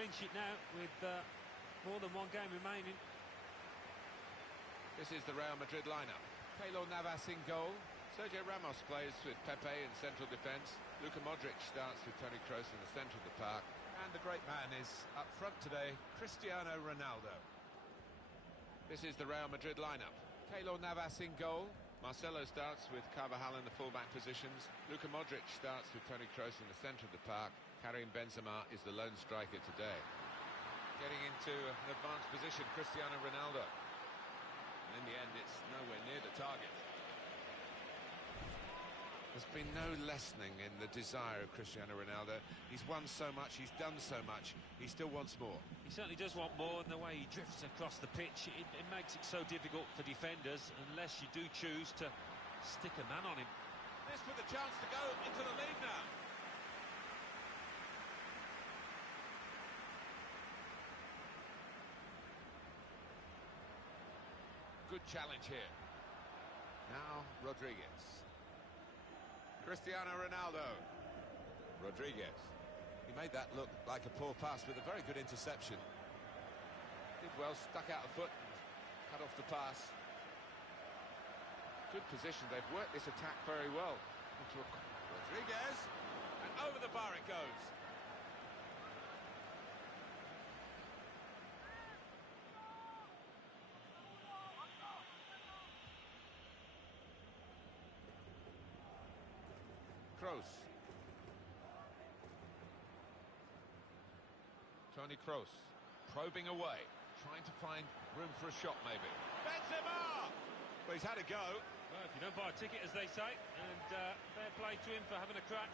clinch it now with more than one game remaining. This is the Real Madrid lineup. Keylor Navas in goal. Sergio Ramos plays with Pepe in central defence. Luka Modric starts with Toni Kroos in the centre of the park. And the great man is up front today, Cristiano Ronaldo. This is the Real Madrid lineup. Keylor Navas in goal. Marcelo starts with Carvajal in the full-back positions. Luka Modric starts with Toni Kroos in the centre of the park. Karim Benzema is the lone striker today. Getting into an advanced position, Cristiano Ronaldo. And in the end, it's nowhere near the target. There's been no lessening in the desire of Cristiano Ronaldo. He's won so much, he's done so much, he still wants more. He certainly does want more, and the way he drifts across the pitch, it makes it so difficult for defenders unless you do choose to stick a man on him. This with a chance to go into the lead now. Good challenge here. Now Rodriguez. Cristiano Ronaldo. Rodriguez. He made that look like a poor pass with a very good interception. Did well, stuck out a foot and cut off the pass. Good position, they've worked this attack very well. Rodriguez, and over the bar it goes. Kroos. Toni Kroos probing away, trying to find room for a shot maybe. Benzema! Well, he's had a go. Well, if you don't buy a ticket, as they say, and fair play to him for having a crack.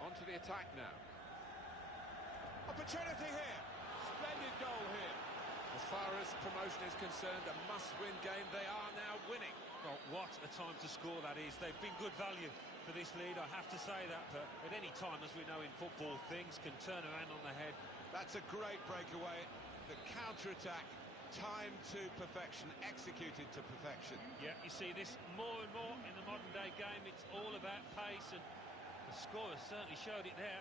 On to the attack now. Opportunity here. Splendid goal here. As far as promotion is concerned, a must-win game. They are now winning. Well, what a time to score that is. They've been good value for this lead, I have to say that, but at any time, as we know in football, things can turn around on the head. That's a great breakaway. The counter-attack, timed to perfection, executed to perfection. Yeah, you see this more and more in the modern-day game. It's all about pace, and the score has certainly showed it there.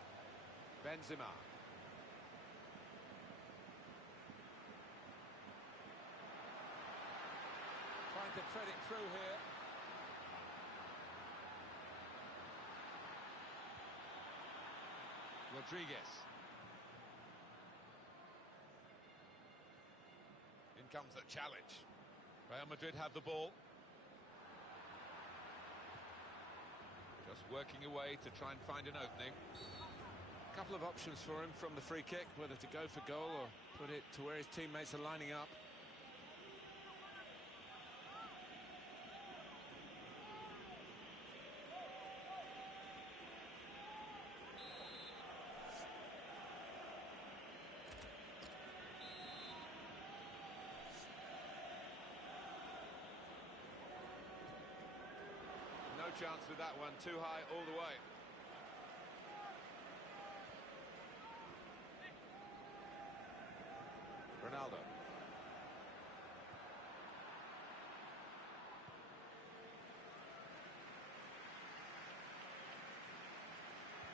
Benzema. Trying to thread it through here. Rodriguez. In comes the challenge. Real Madrid have the ball. Just working away to try and find an opening. A couple of options for him from the free kick, whether to go for goal or put it to where his teammates are lining up. No chance with that one, too high all the way. Ronaldo.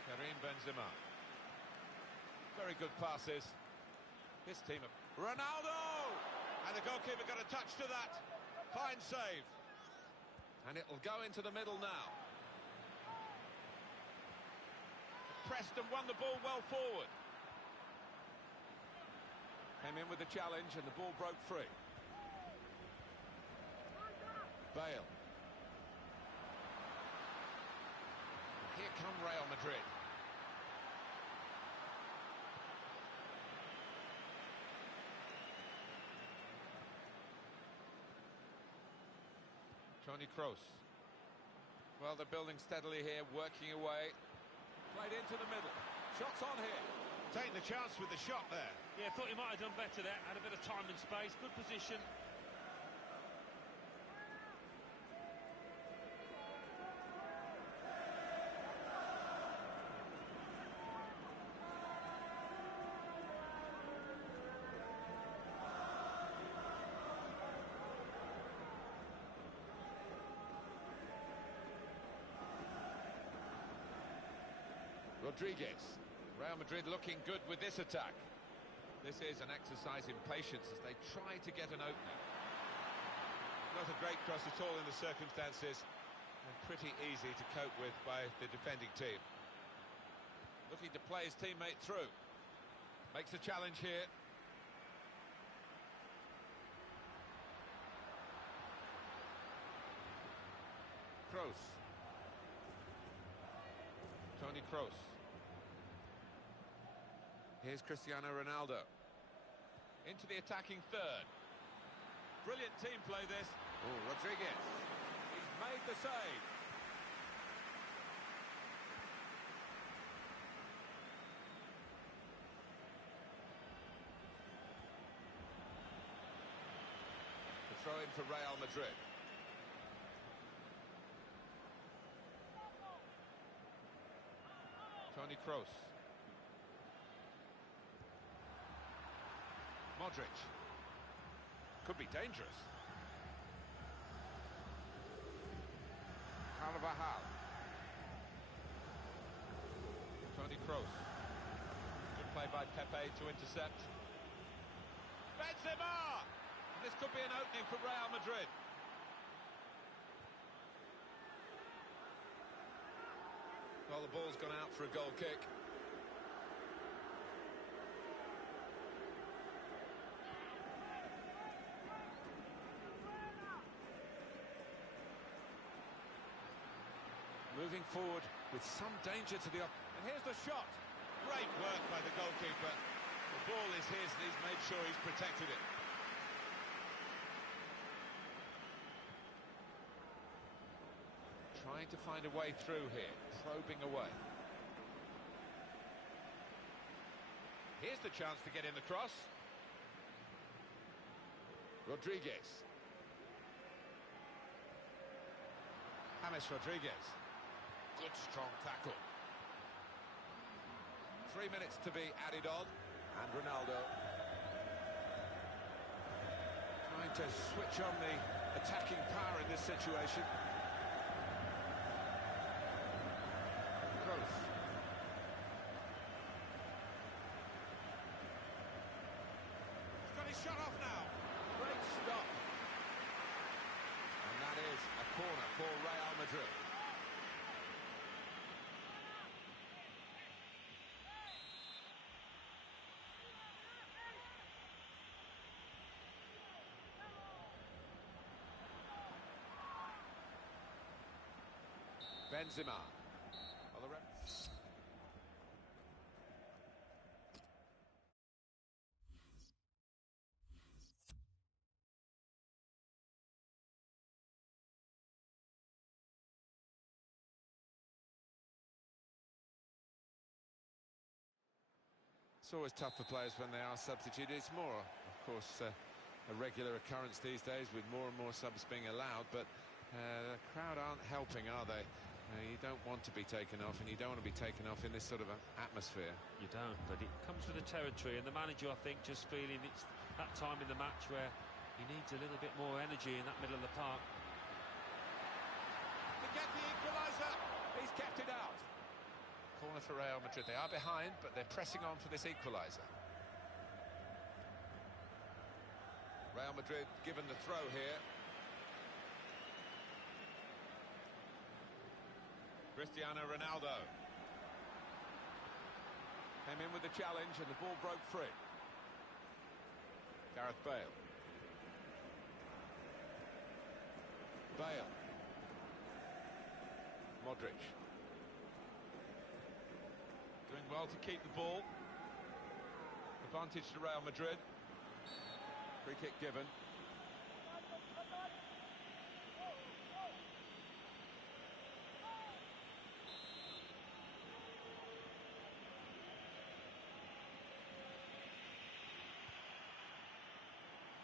Karim Benzema. Very good passes. His team of Ronaldo! And the goalkeeper got a touch to that. Fine save. And it'll go into the middle now. Pressed and won the ball well forward. Came in with the challenge and the ball broke free. Bale. Here come Real Madrid. Toni Kroos. Well, they're building steadily here, working away. Played into the middle. Shots on here. Taking the chance with the shot there. Yeah, thought he might have done better there. Had a bit of time and space. Good position. Rodriguez. Real Madrid looking good with this attack. This is an exercise in patience as they try to get an opening. Not a great cross at all in the circumstances, and pretty easy to cope with by the defending team. Looking to play his teammate through. Makes a challenge here. Kroos. Toni Kroos. Here's Cristiano Ronaldo. Into the attacking third. Brilliant team play this. Oh, Rodriguez. He's made the save. The throw in for Real Madrid. Toni Kroos. Modric. Could be dangerous. Carvajal. Toni Kroos. Good play by Pepe to intercept. Benzema! This could be an opening for Real Madrid. Well, the ball's gone out for a goal kick. Moving forward with some danger to the... And here's the shot. Great work by the goalkeeper. The ball is his and he's made sure he's protected it. Trying to find a way through here, probing away. Here's the chance to get in the cross. Rodriguez. James Rodriguez. Good strong tackle. 3 minutes to be added on. And Ronaldo. Trying to switch on the attacking power in this situation. Kroos. He's got his shot off now. Great stop. And that is a corner for Real Madrid. Benzema. Well, the It's always tough for players when they are substituted. It's more, of course, a regular occurrence these days with more and more subs being allowed, but the crowd aren't helping, are they? You don't want to be taken off, and you don't want to be taken off in this sort of atmosphere. You don't, but it comes with the territory, and the manager, I think, just feeling it's that time in the match where he needs a little bit more energy in that middle of the park. To get the equaliser, he's kept it out. Corner for Real Madrid. They are behind, but they're pressing on for this equaliser. Real Madrid given the throw here. Cristiano Ronaldo came in with the challenge and the ball broke free. Gareth Bale. Modric. Doing well to keep the ball. Advantage to Real Madrid. Free kick given.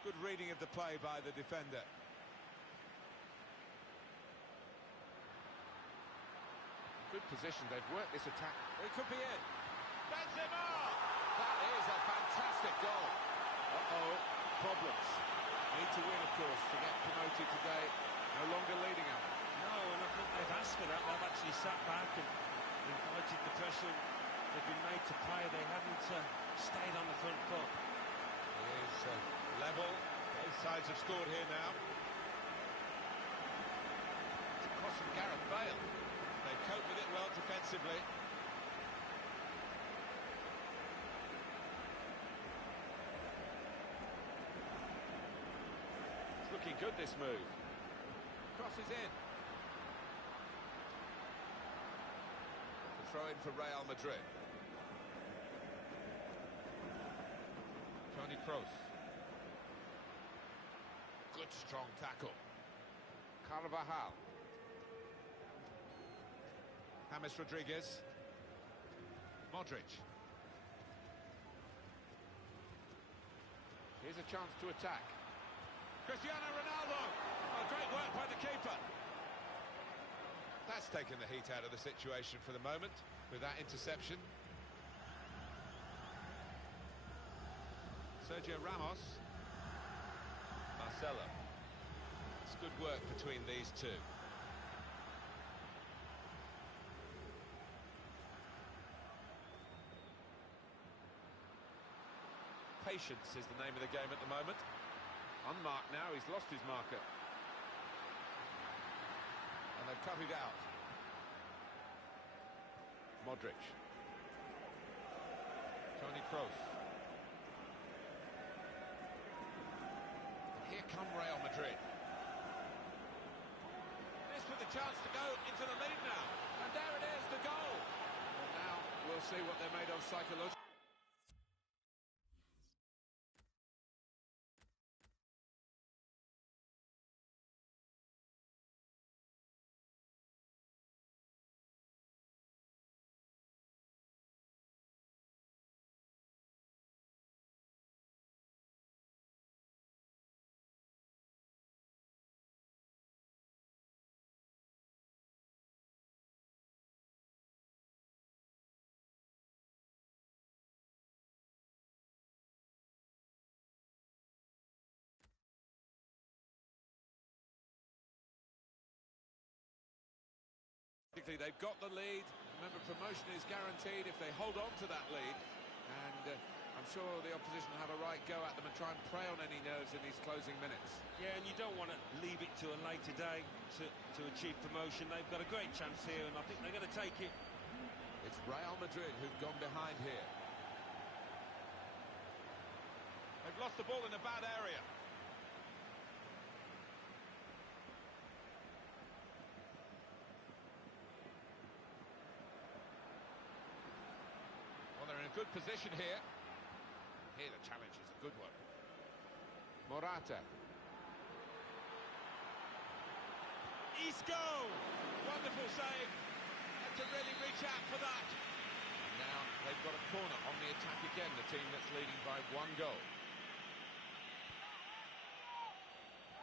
Good reading of the play by the defender. Good position, they've worked this attack. It could be it. Benzema! That is a fantastic goal. Uh-oh, problems. Need to win, of course, to get promoted today. No longer leading them. No, and I think they've asked for that. They've actually sat back and invited the pressure. they've been made to play. They haven't stayed on the front foot. It is level. Both sides have scored here now. It's a cross from Gareth Bale. They cope with it well defensively. It's looking good, this move. Crosses in. The throw in for Real Madrid. Toni Kroos. Good strong tackle. Carvajal. James Rodriguez. Modric. Here's a chance to attack. Cristiano Ronaldo. Oh, great work by the keeper. That's taken the heat out of the situation for the moment with that interception. Sergio Ramos. Marcelo. It's good work between these two. Patience is the name of the game at the moment. Unmarked now, he's lost his marker. And they've cut it out. Modric. Toni Kroos. Here come Real Madrid. This with a chance to go into the lead now. And there it is, the goal. And now we'll see what they're made of psychologically. They've got the lead. Remember, promotion is guaranteed if they hold on to that lead. And I'm sure the opposition will have a right go at them and try and prey on any nerves in these closing minutes. Yeah, and you don't want to leave it to a later day to achieve promotion. They've got a great chance here, and I think they're going to take it. It's Real Madrid who've gone behind here. They've lost the ball in a bad area. They're in a good position here. Here the challenge is a good one. Morata. Isco! Wonderful save. Had to really reach out for that. And now they've got a corner on the attack again, the team that's leading by 1 goal.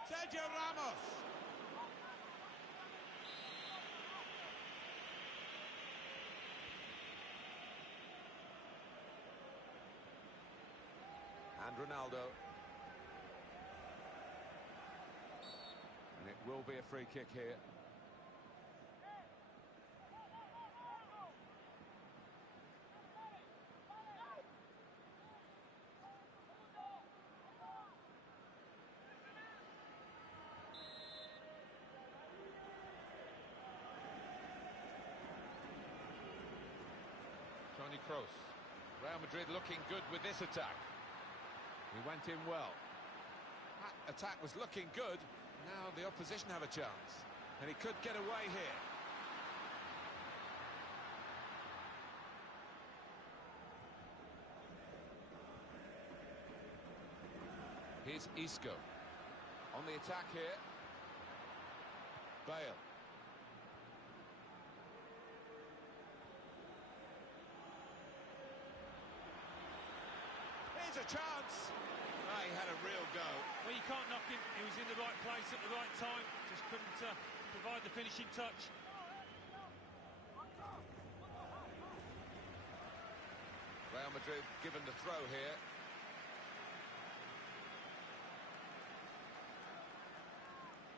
Sergio Ramos. And Ronaldo. And it will be a free kick here. Toni Kroos. Real Madrid looking good with this attack. He went in well. That attack was looking good. Now the opposition have a chance. And he could get away here. Here's Isco. On the attack here. Bale. Here's a chance. Oh, he had a real go. Well, you can't knock him. He was in the right place at the right time. Just couldn't provide the finishing touch. Real Madrid given the throw here.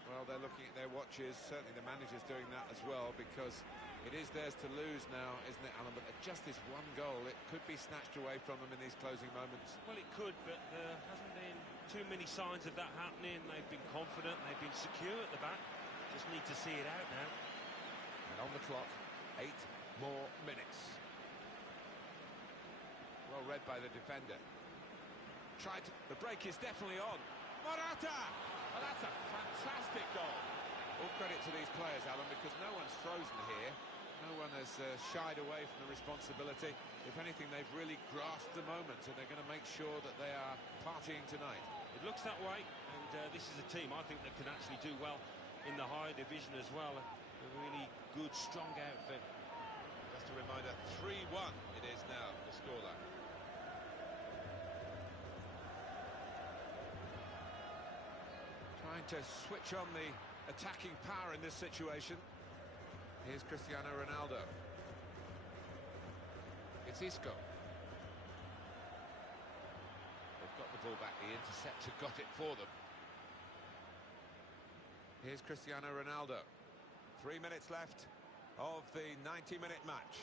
Well, they're looking at their watches. Certainly the manager's doing that as well, because It is theirs to lose now, isn't it, Alan? But just this one goal, it could be snatched away from them in these closing moments. Well, it could, but there hasn't been too many signs of that happening. They've been confident, they've been secure at the back. Just need to see it out now. And on the clock, 8 more minutes. Well read by the defender. The break is definitely on. Morata! Well, that's a fantastic goal. All credit to these players, Alan, because no one's frozen here. No one has shied away from the responsibility. If anything, they've really grasped the moment, and they're going to make sure that they are partying tonight. It looks that way, and this is a team I think that can actually do well in the higher division as well. A really good, strong outfit. Just a reminder, 3-1 it is now, the scoreline. Trying to switch on the attacking power in this situation. Here's Cristiano Ronaldo. It's Isco. They've got the ball back. The interceptor got it for them. Here's Cristiano Ronaldo. 3 minutes left of the 90-minute match.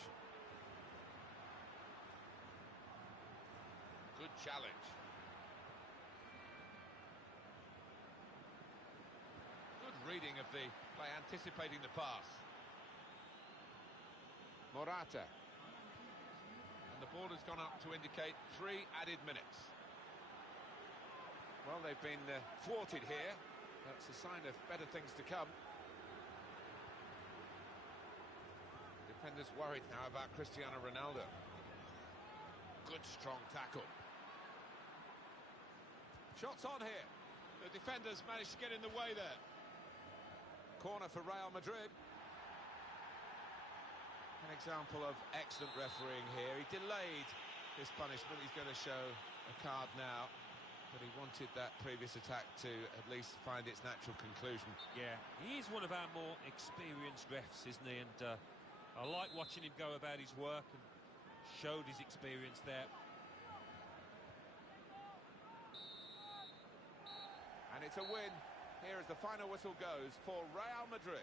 Good challenge. Good reading of the play, anticipating the pass. Morata. And the board has gone up to indicate 3 added minutes. Well, they've been thwarted here. That's a sign of better things to come. Defenders worried now about Cristiano Ronaldo. Good strong tackle. Shots on here. The defenders managed to get in the way there. Corner for Real Madrid. An example of excellent refereeing here. He delayed this punishment. He's going to show a card now, but he wanted that previous attack to at least find its natural conclusion. Yeah, he is one of our more experienced refs, isn't he? And I like watching him go about his work, and showed his experience there. And it's a win. Here as the final whistle goes for Real Madrid.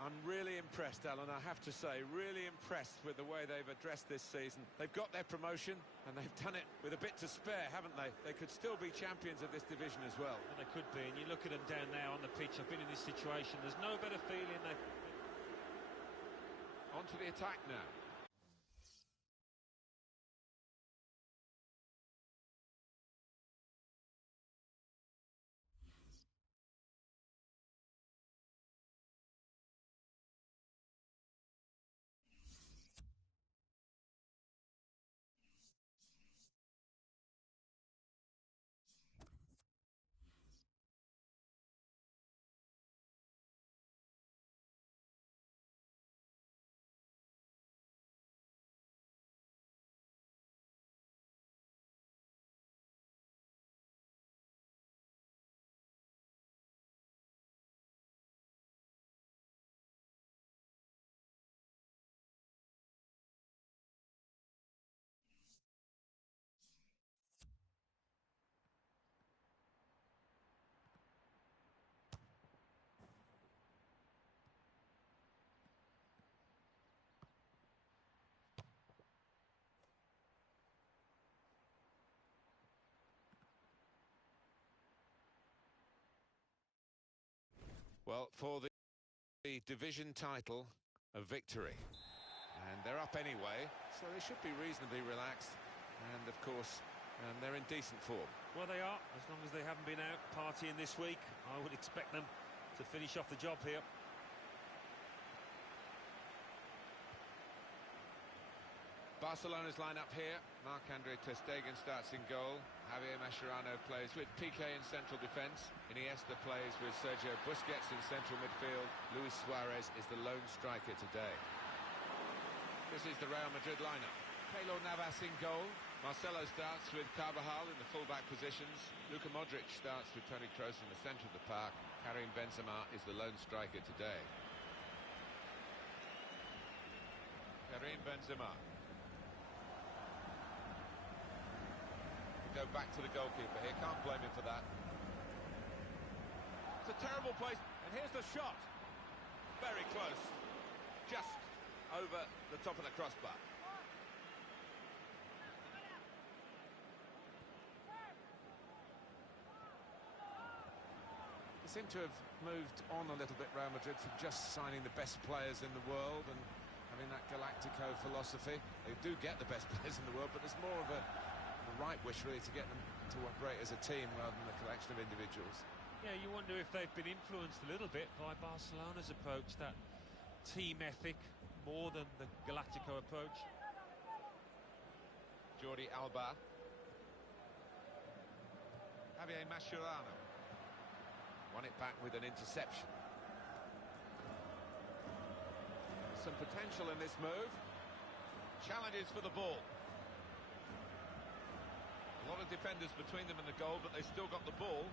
I'm really impressed, Alan, I have to say, really impressed with the way they've addressed this season. They've got their promotion, and they've done it with a bit to spare, haven't they? They could still be champions of this division as well. They could be, and you look at them down there on the pitch. I've been in this situation. There's no better feeling. On to the attack now. Well, for the division title, a victory. And they're up anyway, so they should be reasonably relaxed. And, of course, they're in decent form. Well, they are. As long as they haven't been out partying this week, I would expect them to finish off the job here. Barcelona's line-up here. Marc-Andre ter Stegen starts in goal. Javier Mascherano plays with Piqué in central defence. Iniesta plays with Sergio Busquets in central midfield. Luis Suarez is the lone striker today. This is the Real Madrid line-up. Keylor Navas in goal. Marcelo starts with Carvajal in the full-back positions. Luka Modric starts with Toni Kroos in the centre of the park. Karim Benzema is the lone striker today. Karim Benzema. Go back to the goalkeeper here, can't blame him for that. It's a terrible place, and here's the shot. Very close. Just over the top of the crossbar. They seem to have moved on a little bit, Real Madrid, from just signing the best players in the world and having that Galactico philosophy. They do get the best players in the world, but there's more of a right wish, really, to get them to operate as a team rather than a collection of individuals. Yeah, you wonder if they've been influenced a little bit by Barcelona's approach, that team ethic, more than the Galactico approach. Jordi Alba. Javier Mascherano. Won it back with an interception. Some potential in this move. Challenges for the ball. A lot of defenders between them and the goal, but they still got the ball.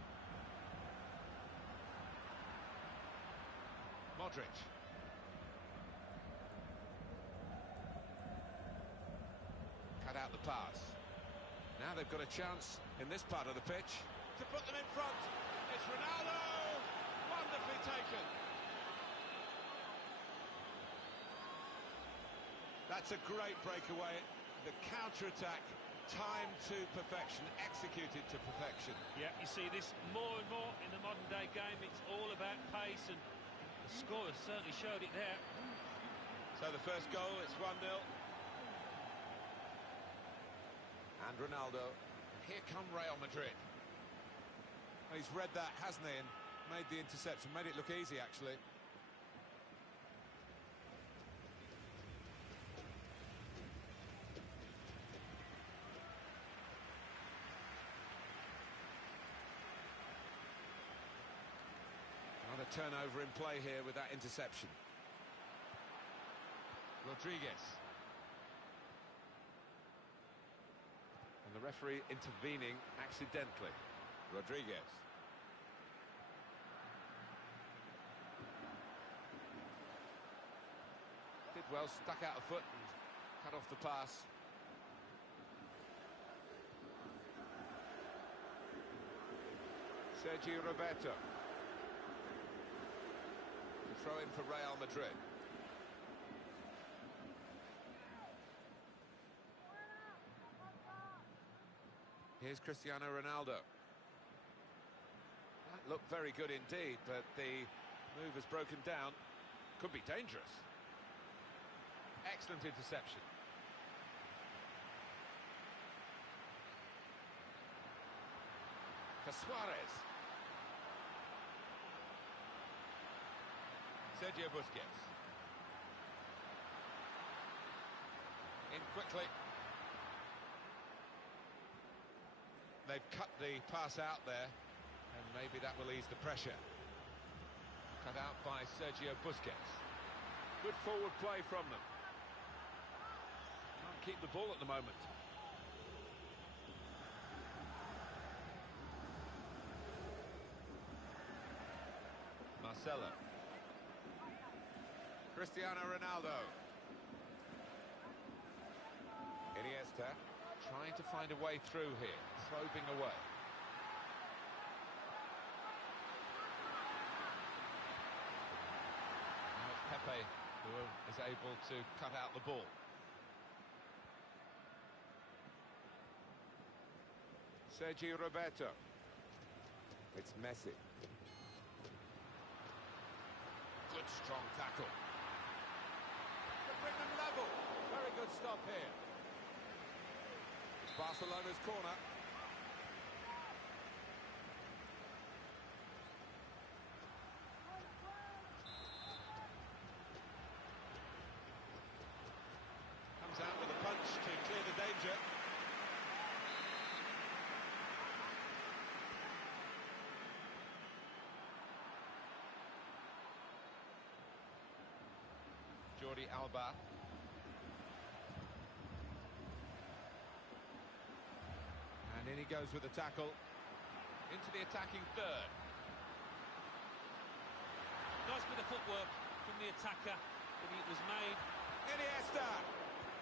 Modric. Cut out the pass. Now they've got a chance in this part of the pitch to put them in front. It's Ronaldo! Wonderfully taken. That's a great breakaway. The counter-attack, timed to perfection, executed to perfection. Yeah, you see this more and more in the modern-day game. It's all about pace, and the scorer certainly showed it there. So the first goal, it's 1-0. And Ronaldo. Here come Real Madrid. He's read that, hasn't he, and made the interception. Made it look easy, actually. Another turnover in play here with that interception. Rodriguez. And the referee intervening accidentally. Rodriguez. Did well, stuck out a foot and cut off the pass. Sergio Roberto. Throw in for Real Madrid. Here's Cristiano Ronaldo. That looked very good indeed, but the move has broken down. Could be dangerous. Excellent interception. Suarez. Sergio Busquets. In quickly. They've cut the pass out there, and maybe that will ease the pressure. Cut out by Sergio Busquets. Good forward play from them. Can't keep the ball at the moment. Marcelo. Cristiano Ronaldo. Iniesta trying to find a way through here, probing away. Now it's Pepe who is able to cut out the ball. Sergio Roberto. It's Messi. Good strong tackle. To bring them level. Very good stop here. It's Barcelona's corner. Comes out with a punch to clear the danger. Jordi Alba. And in he goes with the tackle. Into the attacking third. Nice bit of footwork from the attacker, but it was made. Iniesta.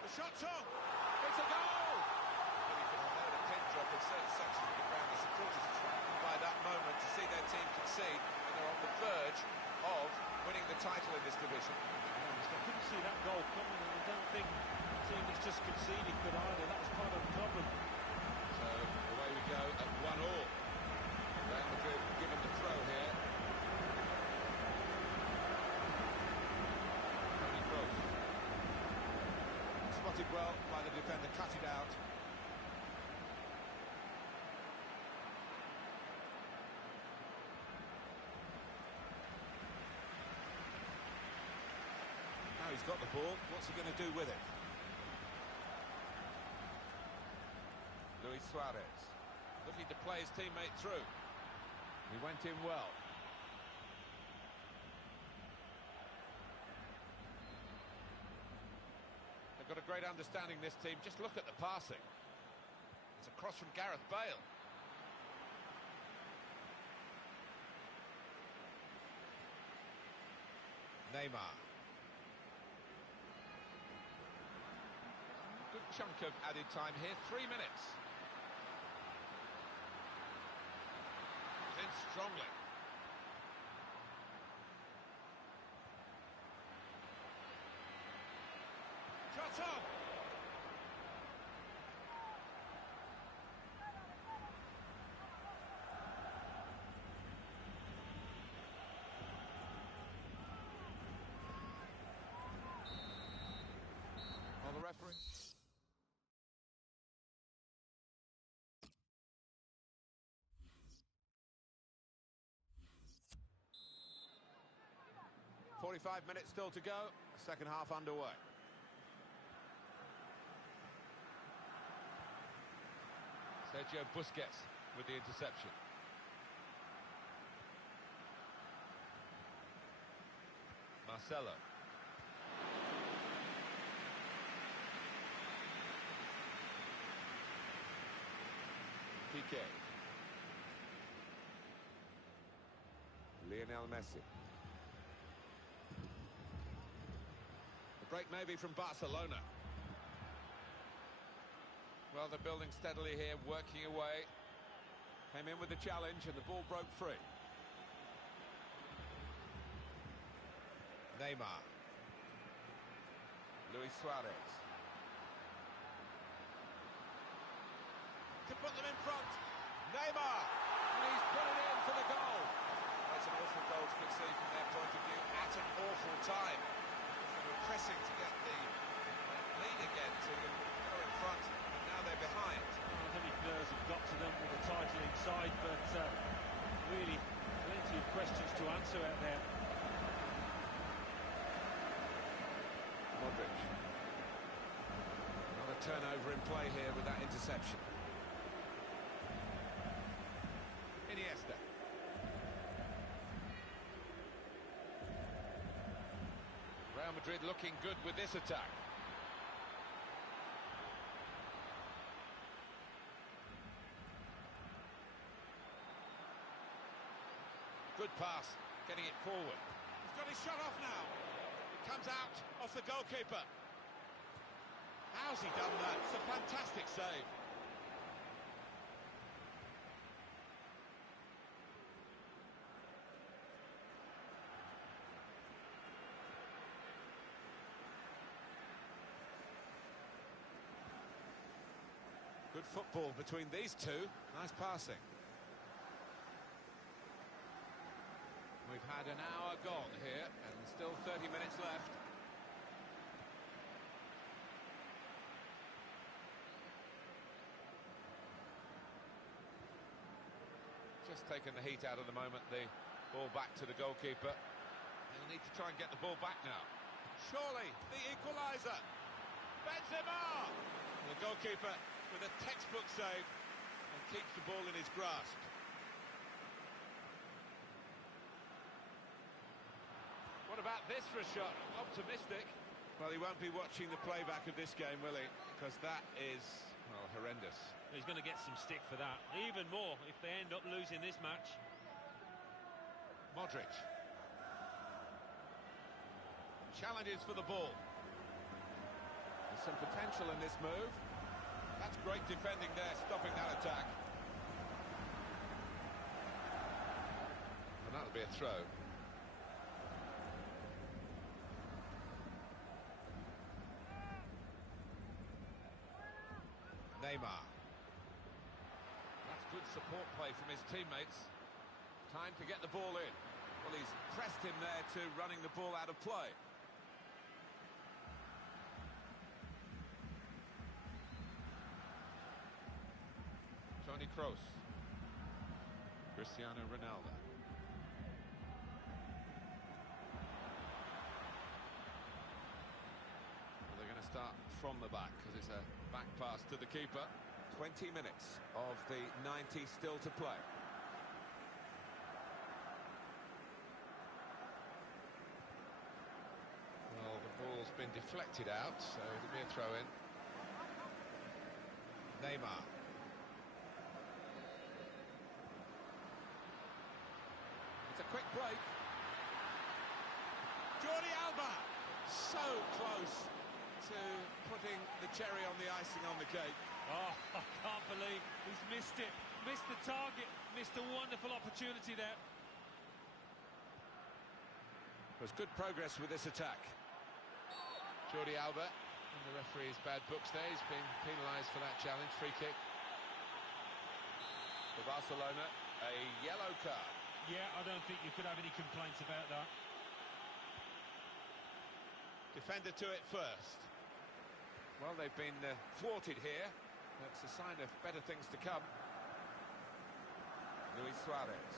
The shot's on. It's a goal. Well, you can have heard a pin drop in certain sections of the ground. The supporters are frightened by that moment to see their team concede, and they're on the verge of winning the title in this division. honest, I couldn't see that goal coming, and I don't think the team that's just conceded could either. That was part of the problem. So away we go at 1-1. Real Madrid given the throw here. Toni Kroos. Spotted well by the defender, cut it out. Now he's got the ball, what's he going to do with it? Luis Suarez, looking to play his teammate through. He went in well. They've got a great understanding, this team. Just look at the passing. It's a cross from Gareth Bale. Neymar. Good chunk of added time here, 3 minutes. In strongly. Shot on! Well, the referee... 45 minutes still to go, second half underway. Sergio Busquets with the interception. Marcelo. Piqué. Lionel Messi. Break maybe from Barcelona. Well, they're building steadily here, working away. Came in with the challenge and the ball broke free. Neymar. Luis Suarez. To put them in front. Neymar. And he's put it in for the goal. That's an awful goal to concede from their point of view at an awful time. Pressing to get the lead again to go in front, and now they're behind. I think nerves have got to them with the title inside, but really plenty of questions to answer out there. Modric. Another turnover in play here with that interception. Iniesta. Real Madrid looking good with this attack. Good pass, getting it forward. He's got his shot off now. It comes out off the goalkeeper. How's he done that? It's a fantastic save. Good football between these two. Nice passing. We've had an hour gone here and still 30 minutes left. Just taking the heat out of the moment. The ball back to the goalkeeper. They'll need to try and get the ball back now. Surely the equaliser. Benzema! The goalkeeper with a textbook save and keeps the ball in his grasp. What about this for a shot? Optimistic. Well, he won't be watching the playback of this game, will he? Because that is, well, horrendous. He's going to get some stick for that. Even more if they end up losing this match. Modric. Challenges for the ball. There's some potential in this move. That's great defending there, stopping that attack. And that'll be a throw. Neymar. That's good support play from his teammates. Time to get the ball in. Well, he's pressed him there to running the ball out of play. Toni Kroos. Cristiano Ronaldo. Well, they're going to start from the back because it's a back pass to the keeper. 20 minutes of the 90 still to play. Well, the ball's been deflected out, so it'll be a throw-in. Neymar. It's a quick break. Jordi Alba. So close to putting the cherry on the icing on the cake. Oh, I can't believe he's missed it. Missed the target. Missed a wonderful opportunity there. There's good progress with this attack. Jordi Alba, in the referee's bad books there. He's been penalised for that challenge. Free kick. For Barcelona, a yellow card. Yeah, I don't think you could have any complaints about that. Defender to it first. Well, they've been thwarted here. That's a sign of better things to come. Luis Suarez.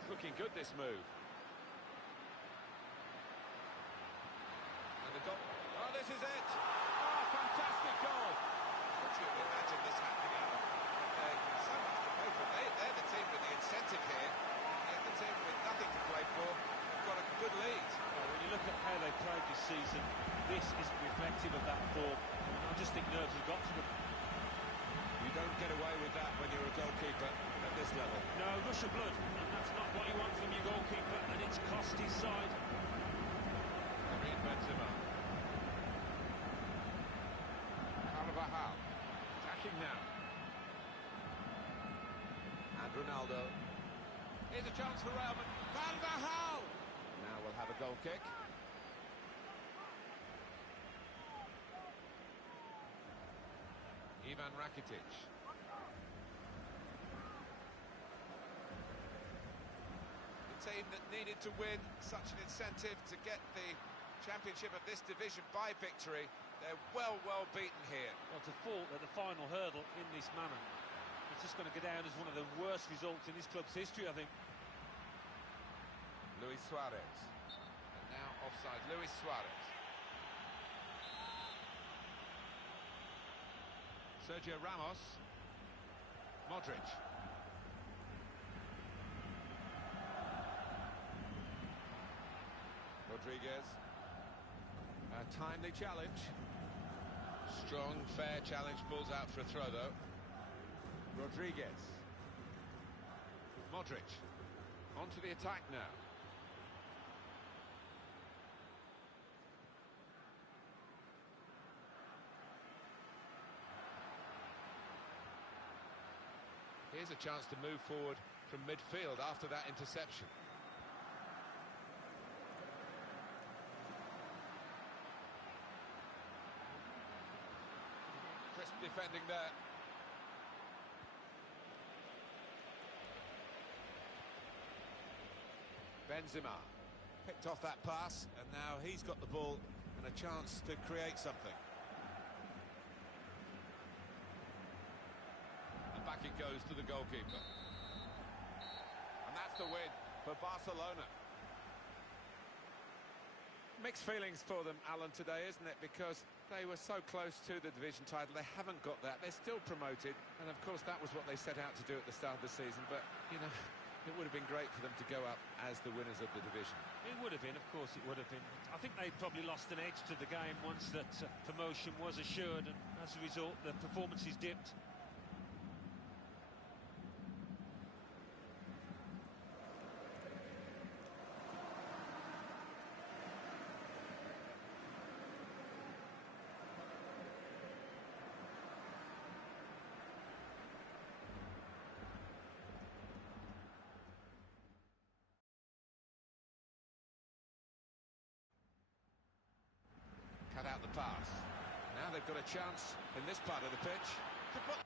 It's looking good, this move. And the goal. Oh, this is it! Oh, fantastic goal! Could you imagine this happening, Alan? So much to play for. They're the team with the incentive here. They're the team with nothing to play for. They've got a good lead. Well, when you look at how they played this season, this isn't reflective of that form. I just think nerves have got to them. You don't get away with that when you're a goalkeeper at this level. No, rush of blood, and that's not what you want from your goalkeeper, and it's cost his side. Karim Benzema. Carvajal. Attacking now. And Ronaldo. Here's a chance for Real Madrid. Carvajal! Now we'll have a goal kick. Ivan Rakitic. The team that needed to win, such an incentive to get the championship of this division by victory. They're well beaten here. Well, to fall at the final hurdle in this manner, it's just going to go down as one of the worst results in this club's history, I think. Luis Suarez. And now offside, Luis Suarez. Sergio Ramos. Modric. Rodriguez. A timely challenge. Strong, fair challenge. Balls out for a throw, though. Rodriguez. Modric. On to the attack now. Here's a chance to move forward from midfield after that interception. Crisp defending there. Benzema picked off that pass, and now he's got the ball and a chance to create something. And back it goes to the goalkeeper. And that's the win for Barcelona. Mixed feelings for them, Alan, today, isn't it? Because they were so close to the division title. They haven't got that. They're still promoted. And, of course, that was what they set out to do at the start of the season. But, you know, it would have been great for them to go up as the winners of the division. It would have been, of course it would have been. I think they probably lost an edge to the game once that promotion was assured, and as a result the performances dipped. Cut out the pass. Now they've got a chance in this part of the pitch to put...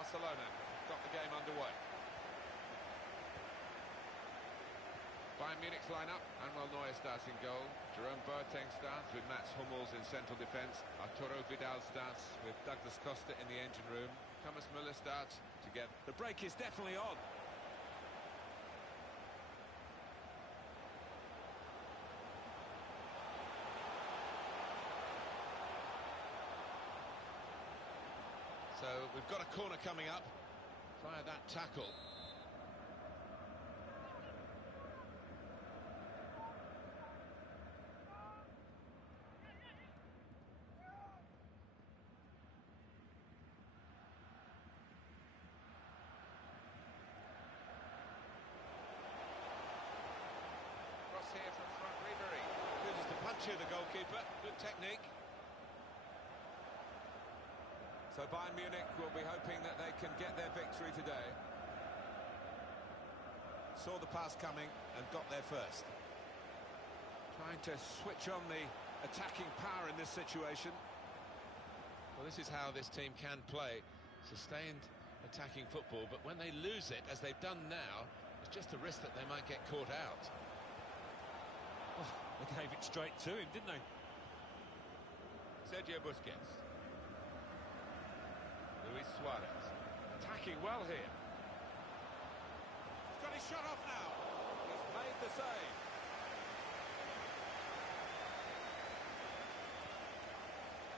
Barcelona got the game underway. Bayern Munich's lineup. Manuel Neuer starts in goal. Jerome Boateng starts with Mats Hummels in central defence. Arturo Vidal starts with Douglas Costa in the engine room. Thomas Müller starts to get... The break is definitely on. So we've got a corner coming up via that tackle. Cross here from front Ribery. Good as the punch here, the goalkeeper. Good technique. So Bayern Munich will be hoping that they can get their victory today. Saw the pass coming and got there first. Trying to switch on the attacking power in this situation. Well, this is how this team can play. Sustained attacking football, but when they lose it, as they've done now, it's just a risk that they might get caught out. Oh, they gave it straight to him, didn't they? Sergio Busquets. Luis Suarez, attacking well here. He's got his shot off now. He's made the save.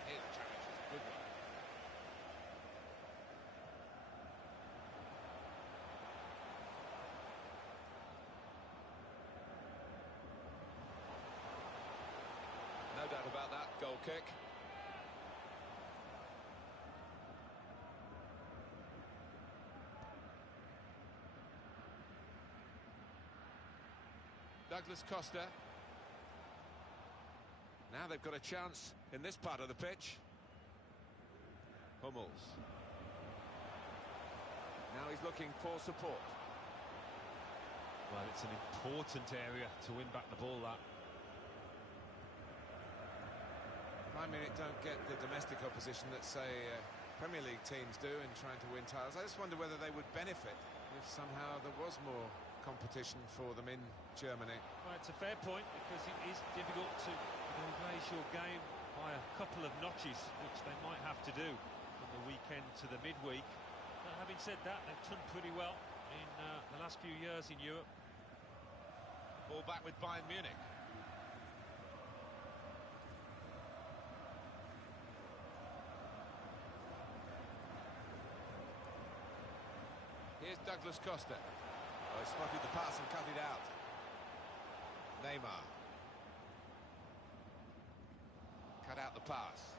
His challenge is a good one. No doubt about that, goal kick. Douglas Costa. Now they've got a chance in this part of the pitch. Hummels. Now he's looking for support. Well, it's an important area to win back the ball, that. Bayern Munich don't get the domestic opposition that, say, Premier League teams do in trying to win titles. I just wonder whether they would benefit if somehow there was more competition for them in Germany. Well, it's a fair point, because it is difficult to raise your game by a couple of notches, which they might have to do from the weekend to the midweek. But having said that, they've done pretty well in the last few years in Europe. Ball back with Bayern Munich. Here's Douglas Costa. Oh, he spotted the pass and cut it out. Neymar. Cut out the pass.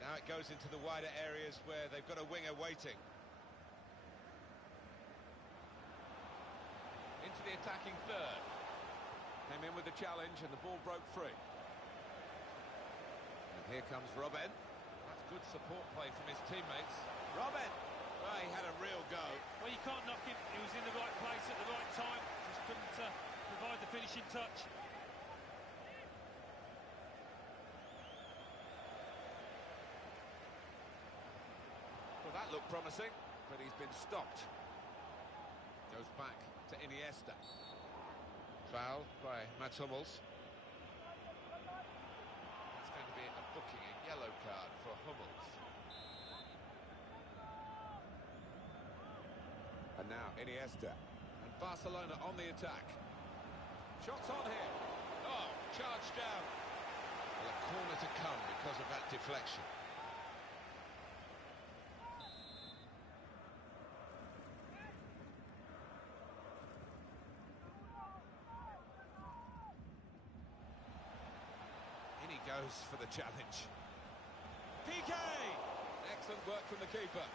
Now it goes into the wider areas where they've got a winger waiting. Into the attacking third. Came in with the challenge and the ball broke free. And here comes Robben. That's good support play from his teammates. Robben! Well, he had a real go. Well, you can't knock him. He was in the right place at the right time. Just couldn't provide the finishing touch. Well, that looked promising, but he's been stopped. Goes back to Iniesta. Foul by Mats Hummels. That's going to be a booking, a yellow card for Hummels. And now Iniesta. And Barcelona on the attack. Shots on here. Oh, charged down. Well, a corner to come because of that deflection. In he goes for the challenge. PK! Excellent work from the keeper.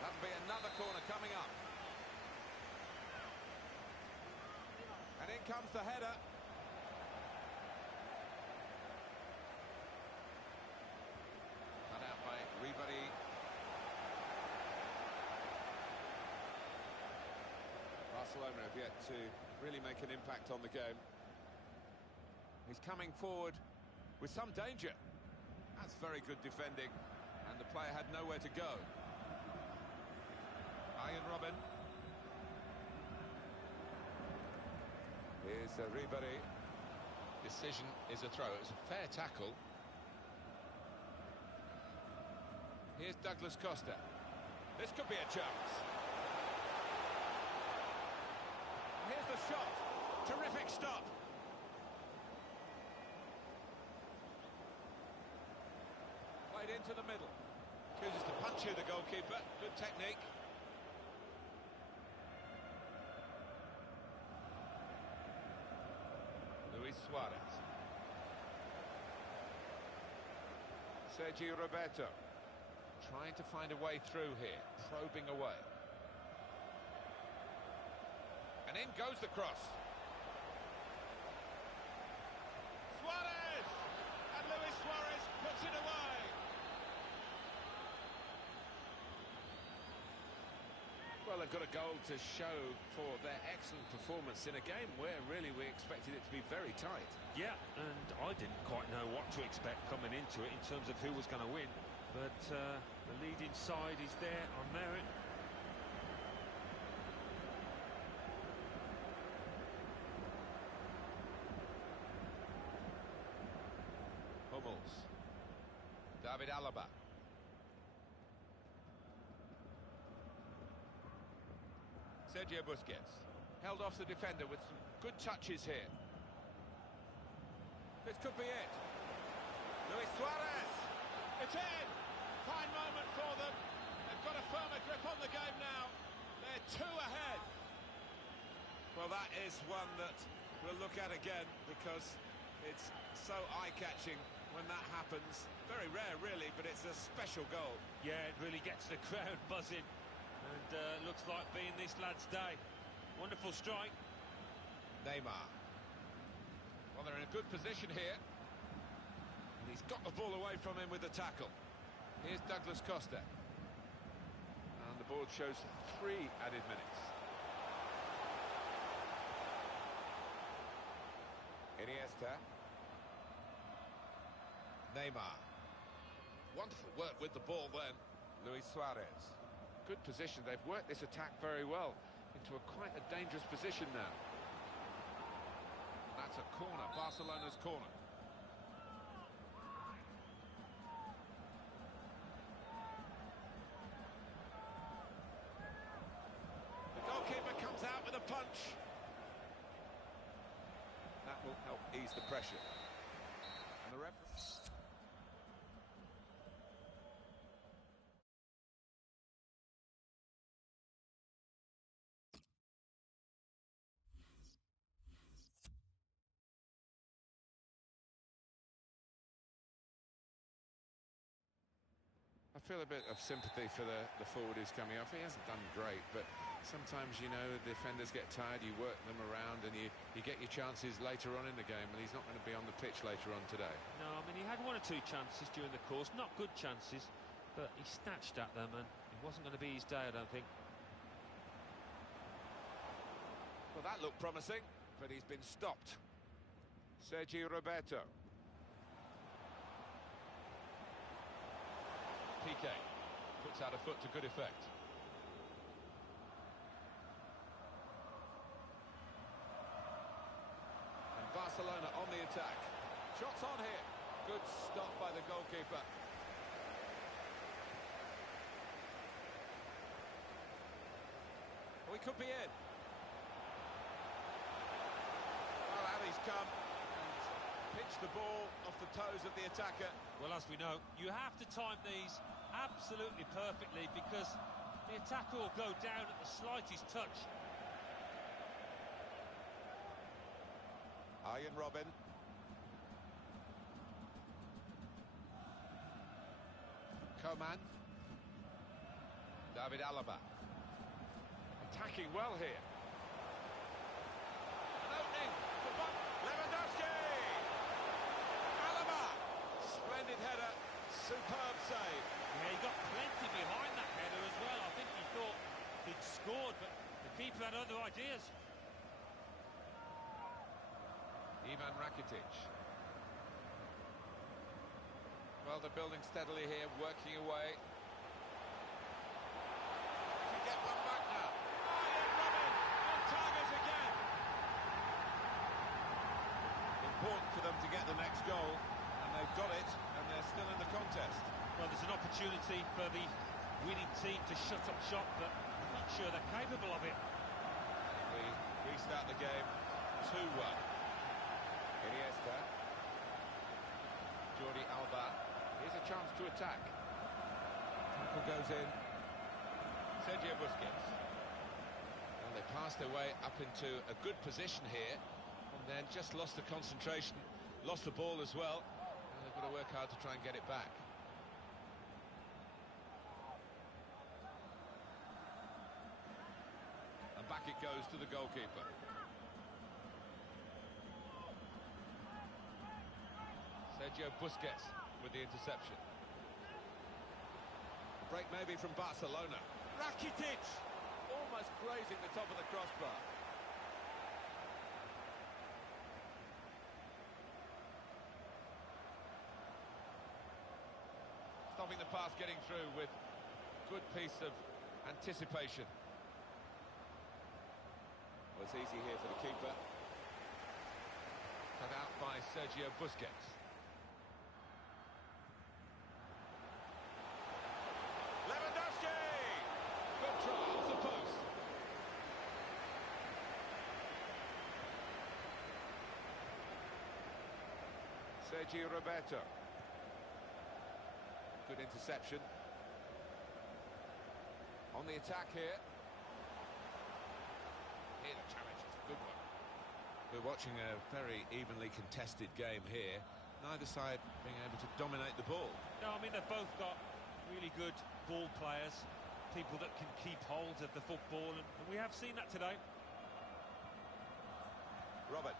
That'll be another corner coming up. And in comes the header. Cut out by Ribery. Barcelona have yet to really make an impact on the game. He's coming forward with some danger. That's very good defending, and the player had nowhere to go. Ian Robin. Here's Ribery. Decision is a throw. It was a fair tackle. Here's Douglas Costa. This could be a chance. Here's the shot. Terrific stop. Played into the middle. Chooses to punch you, the goalkeeper. Good technique. Luis Suarez. Sergio Roberto. Trying to find a way through here. Probing away. And in goes the cross. Suarez! And Luis Suarez puts it away. Well, they've got a goal to show for their excellent performance in a game where really we expected it to be very tight. Yeah, and I didn't quite know what to expect coming into it in terms of who was going to win. But the leading side is there on merit. Hummels. David Alaba. Sergio Busquets. Held off the defender with some good touches here. This could be it. Luis Suarez. It's in. Fine moment for them. They've got a firmer grip on the game now. They're 2 ahead. Well, that is one that we'll look at again because it's so eye-catching when that happens. Very rare, really, but it's a special goal. Yeah, it really gets the crowd buzzing. And looks like being this lad's day. Wonderful strike. Neymar. Well, they're in a good position here. And he's got the ball away from him with the tackle. Here's Douglas Costa. And the board shows 3 added minutes. Iniesta. Neymar. Wonderful work with the ball then. Luis Suarez. Good position. They've worked this attack very well into quite a dangerous position now. That's a corner, Barcelona's corner. The goalkeeper comes out with a punch. That will help ease the pressure. And the referee... I feel a bit of sympathy for the forward who's coming off. He hasn't done great, but sometimes, you know, the defenders get tired, you work them around, and you get your chances later on in the game, and he's not going to be on the pitch later on today. No, I mean, he had 1 or 2 chances during the course, not good chances, but he snatched at them, and it wasn't going to be his day, I don't think. Well, that looked promising, but he's been stopped. Sergio Roberto. PK puts out a foot to good effect. And Barcelona on the attack. Shots on here. Good stop by the goalkeeper. We could be in. snatched the ball off the toes of the attacker. Well, as we know, you have to time these absolutely perfectly because the attacker will go down at the slightest touch. Arjen Robben. Coman. David Alaba. Attacking well here. An opening for Lewandowski! Alaba! Splendid header, superb save. Yeah, he got plenty behind that header as well. I think he thought he'd scored, but the keeper had other ideas. Ivan Rakitic. Well, they're building steadily here, working away. Can get one back now. Arjen Robben on target again. Important for them to get the next goal, and they've got it, and they're still in the contest. Well, there's an opportunity for the winning team to shut up shop, but I'm not sure they're capable of it. We restart the game 2-1. Iniesta. Jordi Alba. Here's a chance to attack. Tackle goes in. Sergio Busquets. And they passed their way up into a good position here, and then just lost the concentration, lost the ball as well, and they've got to work hard to try and get it back. And back it goes to the goalkeeper. Sergio Busquets with the interception. Break maybe from Barcelona. Rakitic! Almost grazing the top of the crossbar. Stopping the pass getting through with good piece of anticipation. Well, it's easy here for the keeper. Cut out by Sergio Busquets. Lewandowski! Good try off the post. Sergio Roberto. Good interception. On the attack here. Here the challenge is a good one. We're watching a very evenly contested game here. Neither side being able to dominate the ball. No, I mean, they've both got really good ball players, people that can keep hold of the football, and we have seen that today. Robert.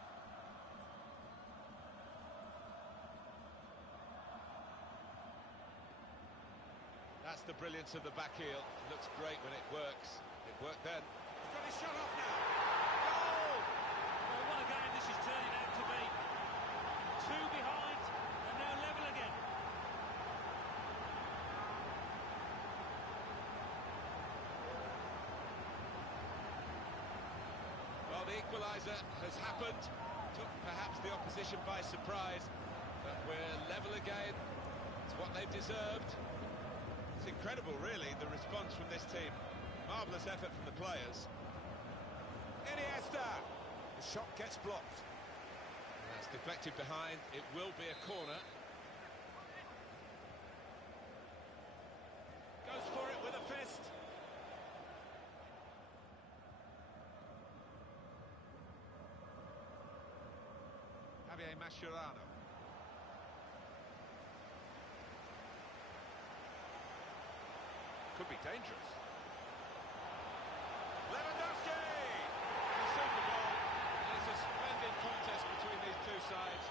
That's the brilliance of the back heel. It looks great when it works. It worked then. He's got his shot off now. Goal! Well, what a game this is turning out to be. Two behind, and now level again. Well, the equaliser has happened. Took perhaps the opposition by surprise, but we're level again. It's what they've deserved. It's incredible, really, the response from this team. Marvellous effort from the players. Iniesta! The shot gets blocked. And that's deflected behind. It will be a corner. Goes for it with a fist. Javier Mascherano. Could be dangerous. Lewandowski! A super goal. And it's a splendid contest between these two sides.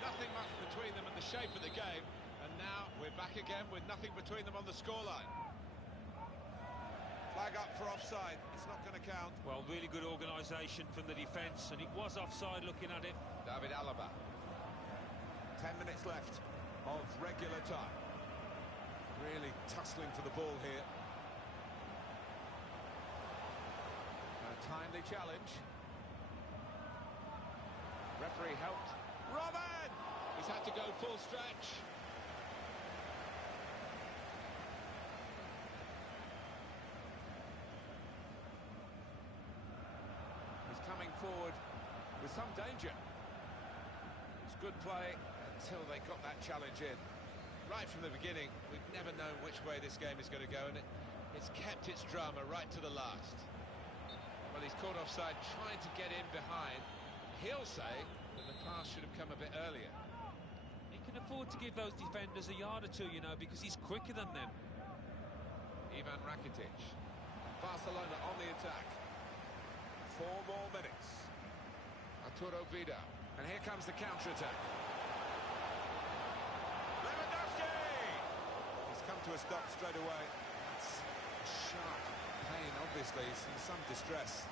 Nothing much between them in the shape of the game. And now we're back again with nothing between them on the scoreline. Flag up for offside. It's not going to count. Well, really good organisation from the defence, and it was offside looking at it. David Alaba. 10 minutes left of regular time. Really tussling for the ball here. A timely challenge. Referee helped. Robben! He's had to go full stretch. He's coming forward with some danger. It's good play until they got that challenge in. Right from the beginning, we've never known which way this game is going to go, and it's kept its drama right to the last. Well, he's caught offside, trying to get in behind. He'll say that the pass should have come a bit earlier. He can afford to give those defenders a yard or two, you know, because he's quicker than them. Ivan Rakitic. Barcelona on the attack. 4 more minutes. Arturo Vidal. And here comes the counter-attack. Lewandowski! He's come to a stop straight away. That's a sharp pain, obviously. He's in some distress.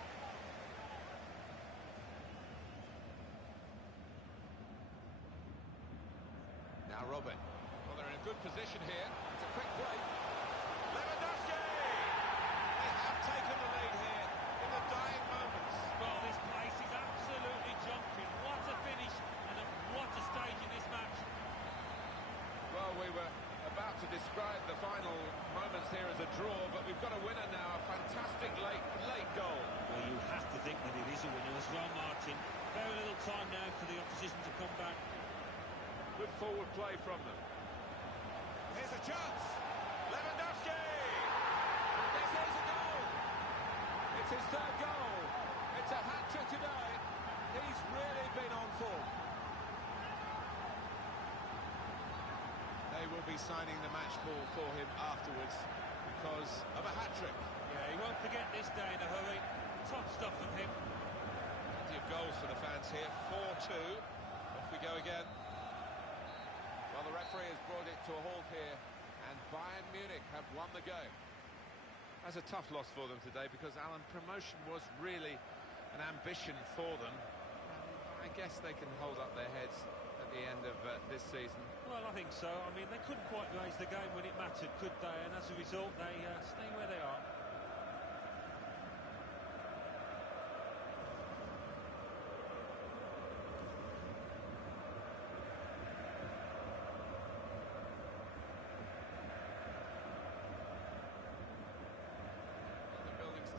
Now Robin. Well, they're in a good position here. It's a quick break. Lewandowski! They have taken the lead here in the dying moments. Well, this place is absolutely jumping. What a finish and what a stage in this match. Well, we were about to describe the final moments here as a draw, but we've got a winner now. A fantastic late goal. Well, you have to think that it is a winner as well, Martin. Very little time now for the opposition to come back. Good forward play from them. Here's a chance. Lewandowski! This is a goal. It's his 3rd goal. It's a hat-trick today. He's really been on form. They will be signing the match ball for him afterwards because of a hat-trick. Yeah, he won't forget this day in a hurry. Top stuff from him. Plenty of goals for the fans here. 4-2. Off we go again. Well, the referee has brought it to a halt here, and Bayern Munich have won the game. That's a tough loss for them today because, Alan, promotion was really an ambition for them. And I guess they can hold up their heads at the end of this season. Well, I think so. I mean, they couldn't quite raise the game when it mattered, could they? And as a result, they stay where they are.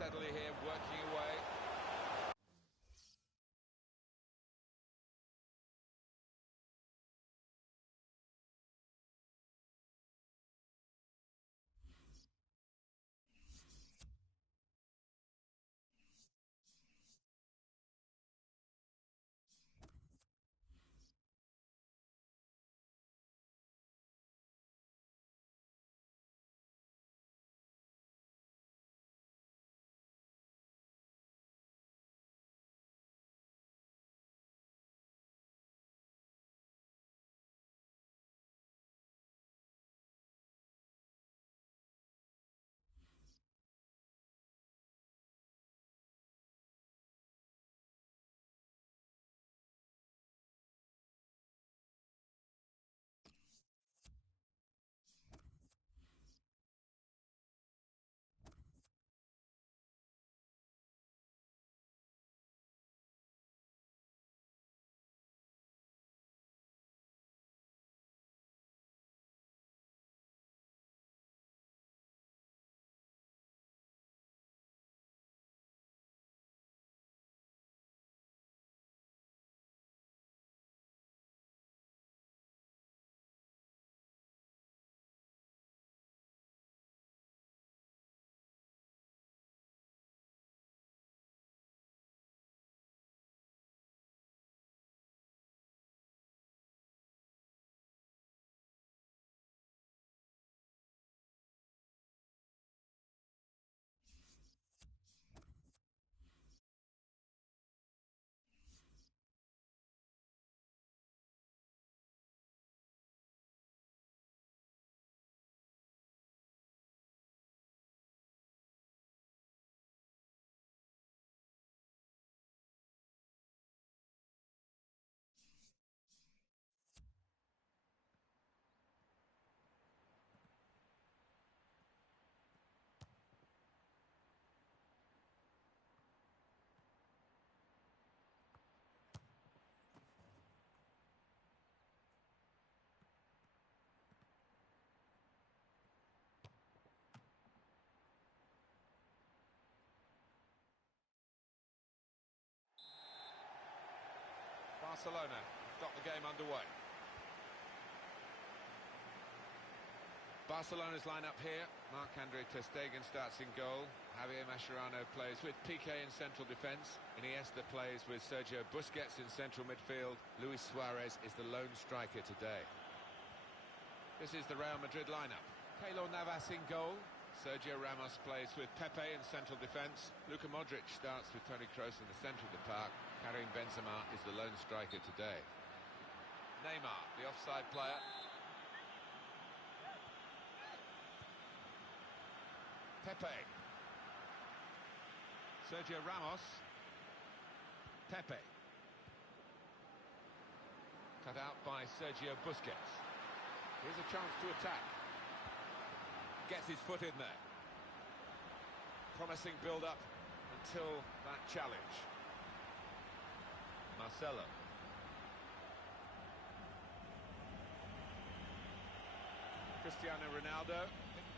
Steadily here, working away. Barcelona got the game underway. Barcelona's line-up here. Marc-Andre ter Stegen starts in goal. Javier Mascherano plays with Piqué in central defence. Iniesta plays with Sergio Busquets in central midfield. Luis Suarez is the lone striker today. This is the Real Madrid line-up. Keylor Navas in goal. Sergio Ramos plays with Pepe in central defence. Luka Modric starts with Toni Kroos in the centre of the park. Karim Benzema is the lone striker today. Neymar, the offside player. Pepe. Sergio Ramos. Pepe. Cut out by Sergio Busquets. Here's a chance to attack. Gets his foot in there. Promising build-up until that challenge. Marcelo. Cristiano Ronaldo.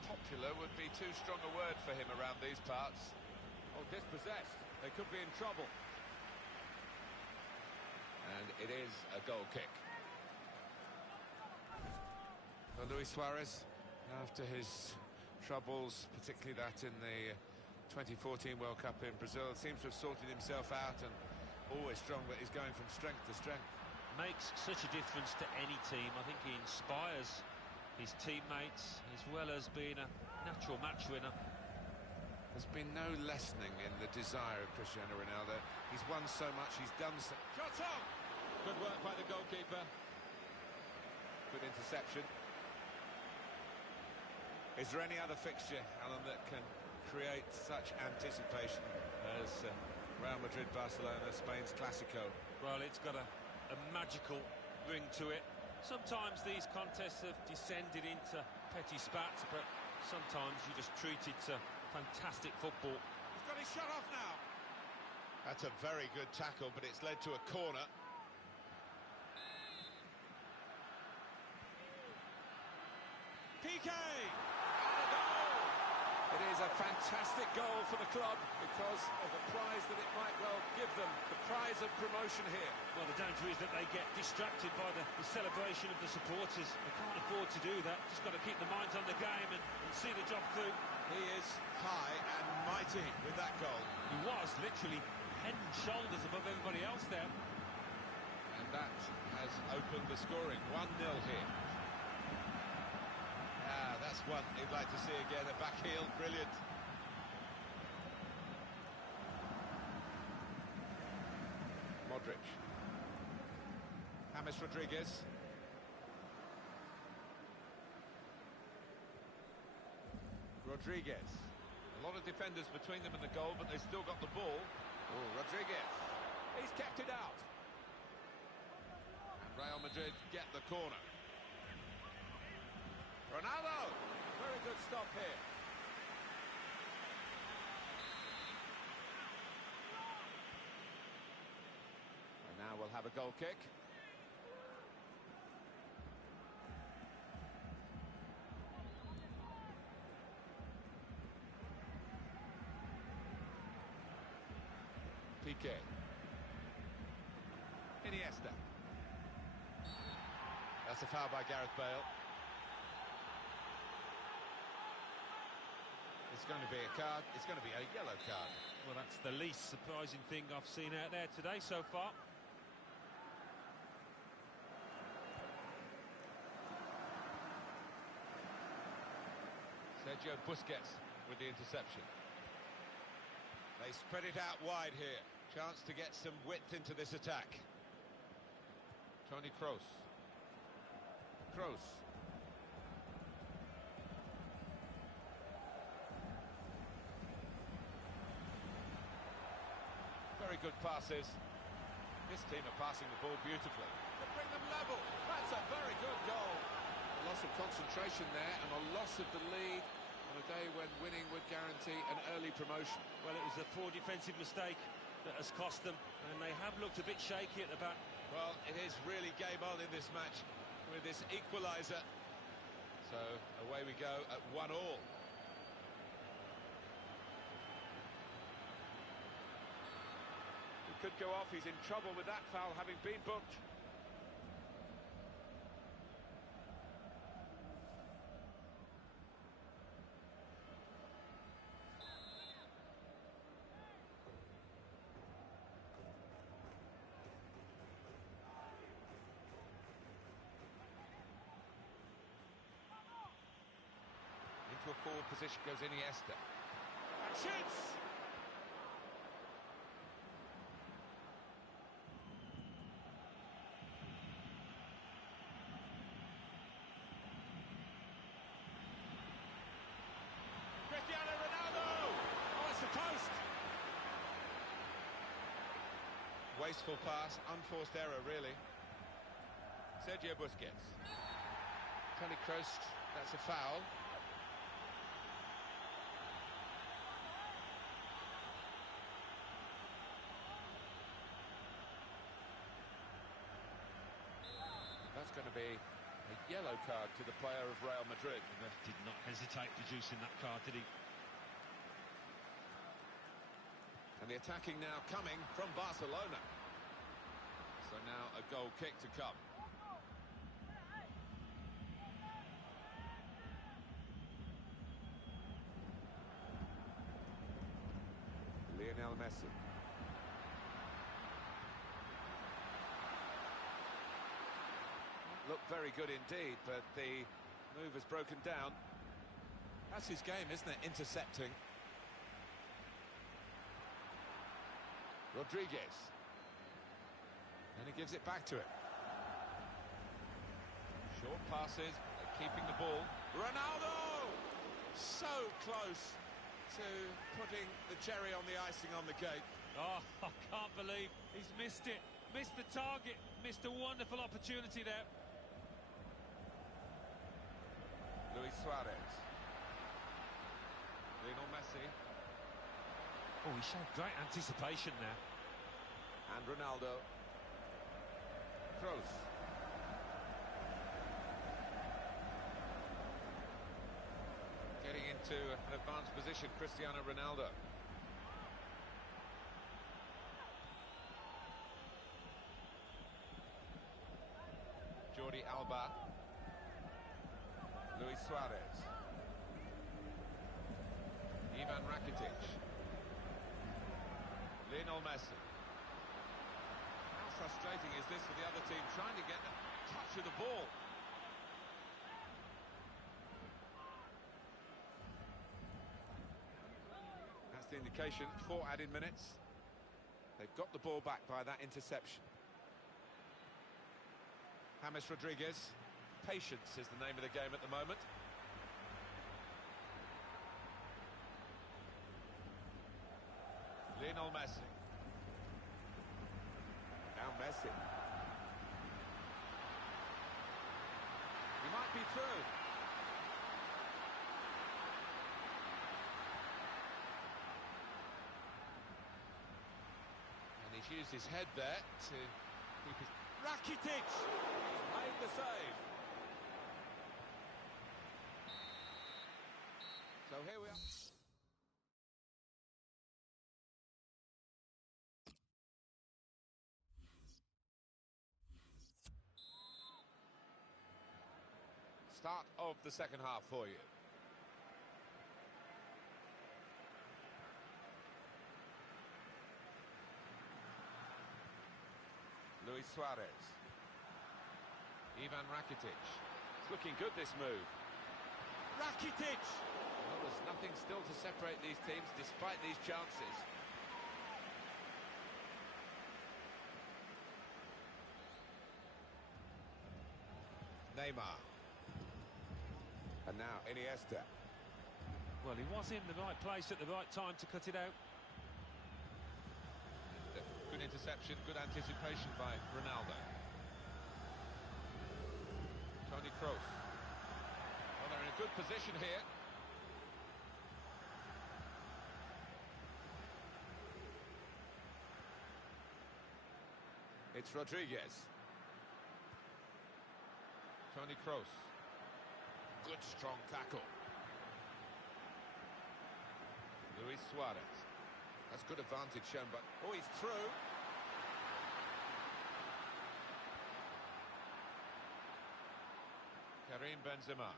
Popular would be too strong a word for him around these parts. Oh, dispossessed. They could be in trouble. And it is a goal kick. For Luis Suarez, after his troubles, particularly that in the 2014 World Cup in Brazil, seems to have sorted himself out and always strong, but he's going from strength to strength. Makes such a difference to any team. I think he inspires his teammates as well as being a natural match winner. There's been no lessening in the desire of Cristiano Ronaldo. He's won so much, he's done so... Shot on! Good work by the goalkeeper. Good interception. Is there any other fixture, Alan, that can create such anticipation as Real Madrid-Barcelona, Spain's Clásico? Well, it's got a magical ring to it. Sometimes these contests have descended into petty spats, but sometimes you just treat it to fantastic football. He's got his shot off now. That's a very good tackle, but it's led to a corner. Piqué! It is a fantastic goal for the club because of the prize that it might well give them, the prize of promotion here. Well, the danger is that they get distracted by the celebration of the supporters. They can't afford to do that. Just got to keep the minds on the game and see the job through. He is high and mighty with that goal. He was literally head and shoulders above everybody else there. And that has opened the scoring. 1-0 here. That's one you'd like to see again, a back heel, brilliant. Modric. James Rodriguez. Rodriguez. A lot of defenders between them and the goal, but they've still got the ball. Oh, Rodriguez. He's kept it out. And Real Madrid get the corner. Ronaldo! Very good stop here. And now we'll have a goal kick. Piqué. Iniesta. That's a foul by Gareth Bale. It's going to be a card. It's going to be a yellow card. Well, that's the least surprising thing I've seen out there today so far. Sergio Busquets with the interception. They spread it out wide here. Chance to get some width into this attack. Toni Kroos. Kroos. Very good passes. This team are passing the ball beautifully. They bring them level. That's a very good goal. A loss of concentration there and a loss of the lead on a day when winning would guarantee an early promotion. Well, it was a poor defensive mistake that has cost them, and they have looked a bit shaky at the back. Well, it is really game on in this match with this equaliser. So away we go at 1-1. Could go off. He's in trouble with that foul having been booked. forward position goes Iniesta. And shoots! Cristiano Ronaldo! Oh, it's the post! Wasteful pass, unforced error, really. Sergio Busquets. Toni Kroos, that's a foul. That's going to be a yellow card to the player of Real Madrid. The ref did not hesitate producing that card, did he? And the attacking now coming from Barcelona. So now a goal kick to come. Lionel Messi. Looked very good indeed, but the move has broken down. That's his game, isn't it? Intercepting. Rodriguez. And he gives it back to him. Short passes, keeping the ball. Ronaldo! So close to putting the cherry on the icing on the cake. Oh, I can't believe he's missed it. Missed the target. Missed a wonderful opportunity there. Luis Suarez. Lionel Messi. Oh, he showed great anticipation there. And Ronaldo. Kroos. Getting into an advanced position, Cristiano Ronaldo. Jordi Alba. Luis Suarez. Ivan Rakitic. Lionel Messi. How frustrating is this for the other team, trying to get a touch of the ball? That's the indication, 4 added minutes. They've got the ball back by that interception. James Rodriguez. Patience is the name of the game at the moment. Lionel Messi. Now Messi. He might be through. And he's used his head there to keep his... Rakitic! He's made the save. So here we are. Start of the second half for you. Luis Suarez. Ivan Rakitic. It's looking good, this move. Rakitic! Well, there's nothing still to separate these teams despite these chances. Neymar. And now Iniesta. Well, he was in the right place at the right time to cut it out. Good interception, good anticipation by Ronaldo. Toni Kroos. Well, they're in a good position here. It's Rodriguez. Toni Kroos. Good strong tackle. Luis Suarez. That's good advantage shown, but... Oh, he's through. Karim Benzema.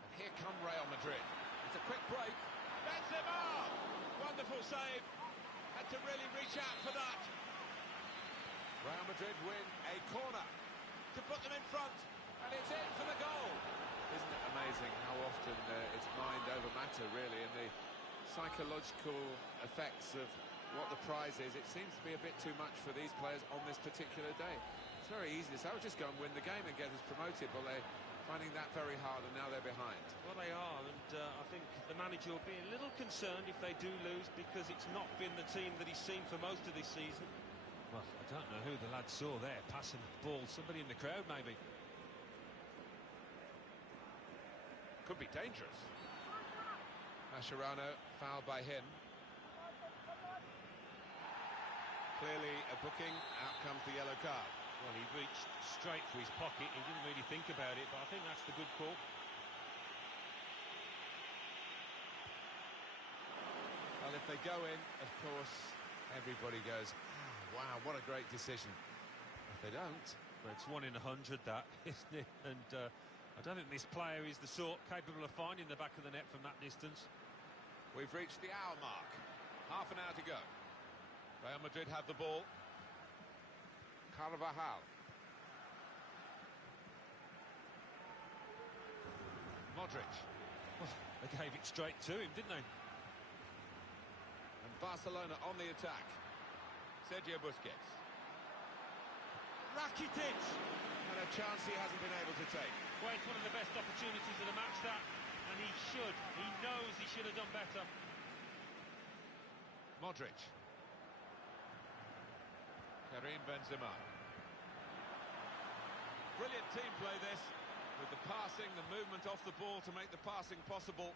And here come Real Madrid. It's a quick break. Benzema! Wonderful save. Had to really reach out for that. Real Madrid win a corner to put them in front. And it's in for the goal. Isn't it amazing how often it's mind over matter, really, and the psychological effects of what the prize is. It seems to be a bit too much for these players on this particular day. It's very easy to say, "Oh, just go and win the game and get us promoted," but they're finding that very hard, and now they're behind. Well, they are, and I think the manager will be a little concerned if they do lose, because it's not been the team that he's seen for most of this season. Well, I don't know who the lad saw there, passing the ball. Somebody in the crowd, maybe. Could be dangerous. Mascherano, fouled by him. Clearly a booking, out comes the yellow card. Well, he reached straight for his pocket. He didn't really think about it, but I think that's the good call. Well, if they go in, of course, everybody goes, "Oh, wow, what a great decision." If they don't... Well, it's 1 in 100, that, isn't it? And I don't think this player is the sort capable of finding the back of the net from that distance. We've reached the hour mark. Half an hour to go. Real Madrid have the ball. Carvajal. Modric. Well, they gave it straight to him, didn't they? And Barcelona on the attack. Sergio Busquets. Rakitic! And a chance he hasn't been able to take. Well, it's one of the best opportunities of the match, that. And he knows he should have done better. Modric. Karim Benzema. Brilliant team play this, with the passing, the movement off the ball to make the passing possible.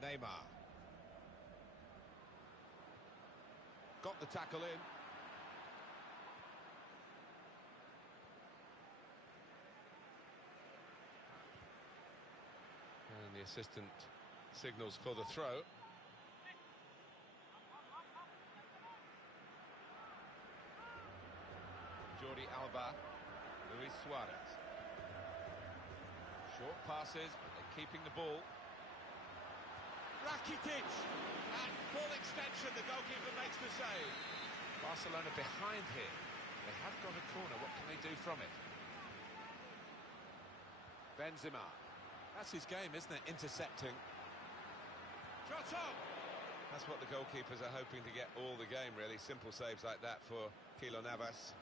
Neymar. Got the tackle in. And the assistant signals for the throw. Jordi Alba, Luis Suarez. Short passes, but they're keeping the ball. Rakitic! At full extension, the goalkeeper makes the save. Barcelona behind here. They have got a corner. What can they do from it? Benzema. That's his game, isn't it? Intercepting. Shot on! That's what the goalkeepers are hoping to get all the game, really. Simple saves like that for Keylor Navas.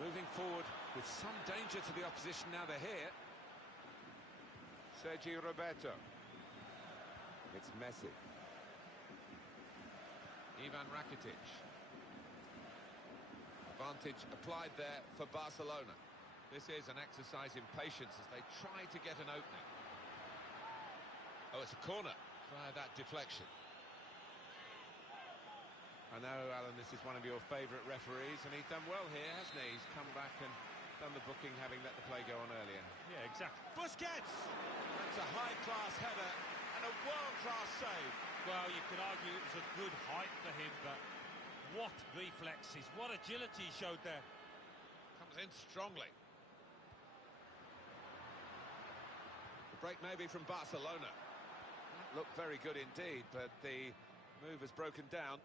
Moving forward with some danger to the opposition now they're here. Sergi Roberto. It's Messi. Ivan Rakitic. Advantage applied there for Barcelona. This is an exercise in patience as they try to get an opening. Oh, it's a corner via that deflection. I know, Alan, this is one of your favourite referees, and he's done well here, hasn't he? He's come back and done the booking, having let the play go on earlier. Yeah, exactly. Busquets! That's a high-class header and a world-class save. Well, you could argue it was a good height for him, but what reflexes, what agility he showed there. Comes in strongly. The break maybe from Barcelona. That looked very good indeed, but the move has broken down.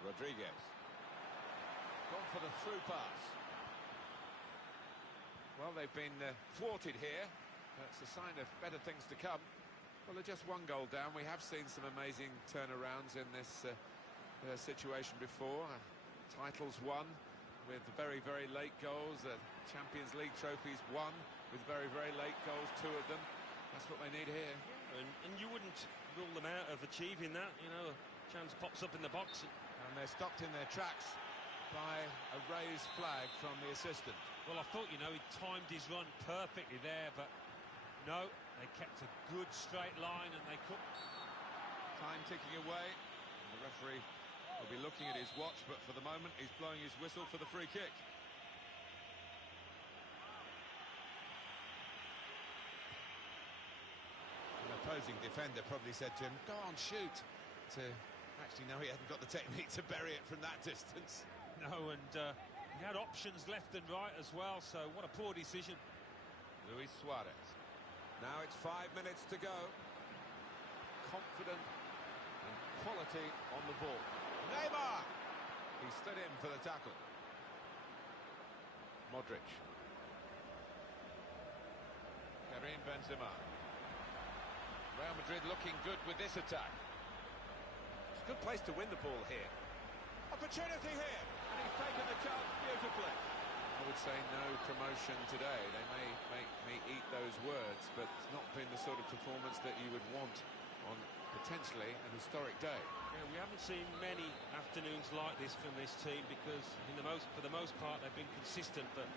Rodriguez. Gone for the through pass. Well, they've been thwarted here. That's a sign of better things to come. Well, they're just one goal down. We have seen some amazing turnarounds in this situation before. Titles won with very, very late goals. Champions League trophies won with very, very late goals, 2 of them. That's what they need here. And you wouldn't rule them out of achieving that. You know, a chance pops up in the box. And they're stopped in their tracks by a raised flag from the assistant. Well, I thought, you know, he timed his run perfectly there, but no, they kept a good straight line and they couldn't. Time ticking away. The referee will be looking at his watch, but for the moment he's blowing his whistle for the free kick. An opposing defender probably said to him, "Go on, shoot." Actually, no, he hadn't got the technique to bury it from that distance. No, and he had options left and right as well, so what a poor decision. Luis Suarez. Now it's 5 minutes to go. Confident and quality on the ball. Neymar! He stood in for the tackle. Modric. Karim Benzema. Real Madrid looking good with this attack. It's a good place to win the ball here. Opportunity here, and he's taken the chance beautifully. I would say no promotion today. They may make me eat those words, but it's not been the sort of performance that you would want on potentially an historic day. Yeah, we haven't seen many afternoons like this from this team because for the most part they've been consistent, but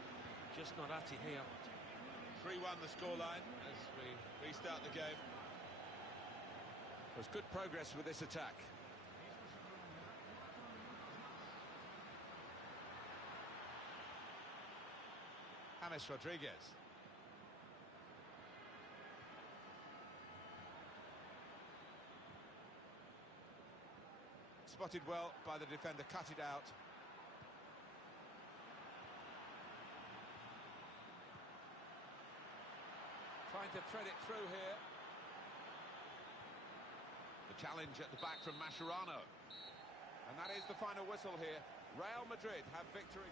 just not at it here. 3-1 the scoreline as we restart the game. There's good progress with this attack. James Rodriguez. Spotted well by the defender, cut it out. Trying to thread it through here. The challenge at the back from Mascherano. And that is the final whistle here. Real Madrid have victory.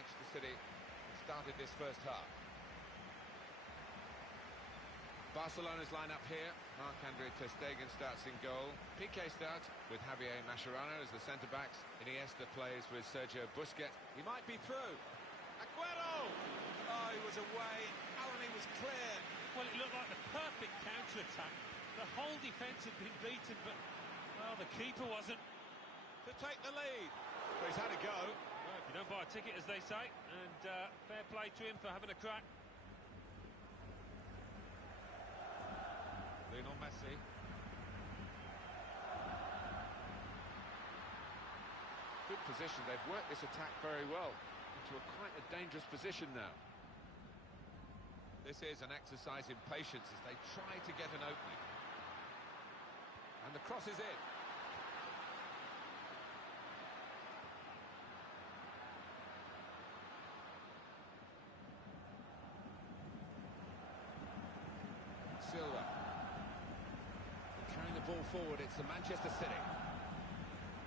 Manchester City started this first half. Barcelona's line-up here. Marc-Andre ter Stegen starts in goal. Piqué starts with Javier Mascherano as the centre-backs. Iniesta plays with Sergio Busquets. He might be through. Aguero! Oh, he was away. Alan, he was clear. Well, it looked like the perfect counter-attack. The whole defence had been beaten, but, well, the keeper wasn't. To take the lead. Well, he's had a go. Well, if you don't buy a ticket, as they say, and fair play to him for having a crack. Lionel Messi. Good position. They've worked this attack very well into quite a dangerous position now. This is an exercise in patience as they try to get an opening. And the cross is in. Silva. Carrying the ball forward, it's the Manchester City.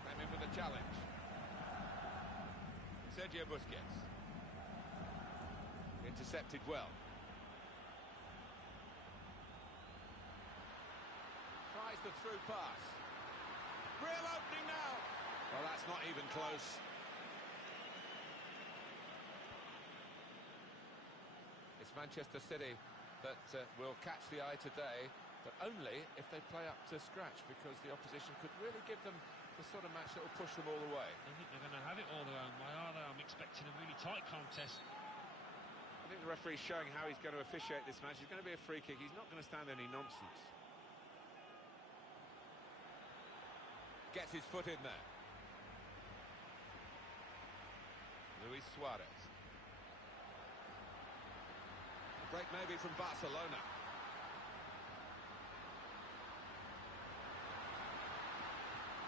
Came in with a challenge. Sergio Busquets. Intercepted well. Tries the through pass. Real opening now. Well, that's not even close. It's Manchester City that will catch the eye today, but only if they play up to scratch, because the opposition could really give them the sort of match that will push them all the way. I think they're going to have it all their own way, are they? I'm expecting a really tight contest. I think the referee's showing how he's going to officiate this match. It's going to be a free kick. He's not going to stand any nonsense. Gets his foot in there. Luis Suarez. The break maybe from Barcelona.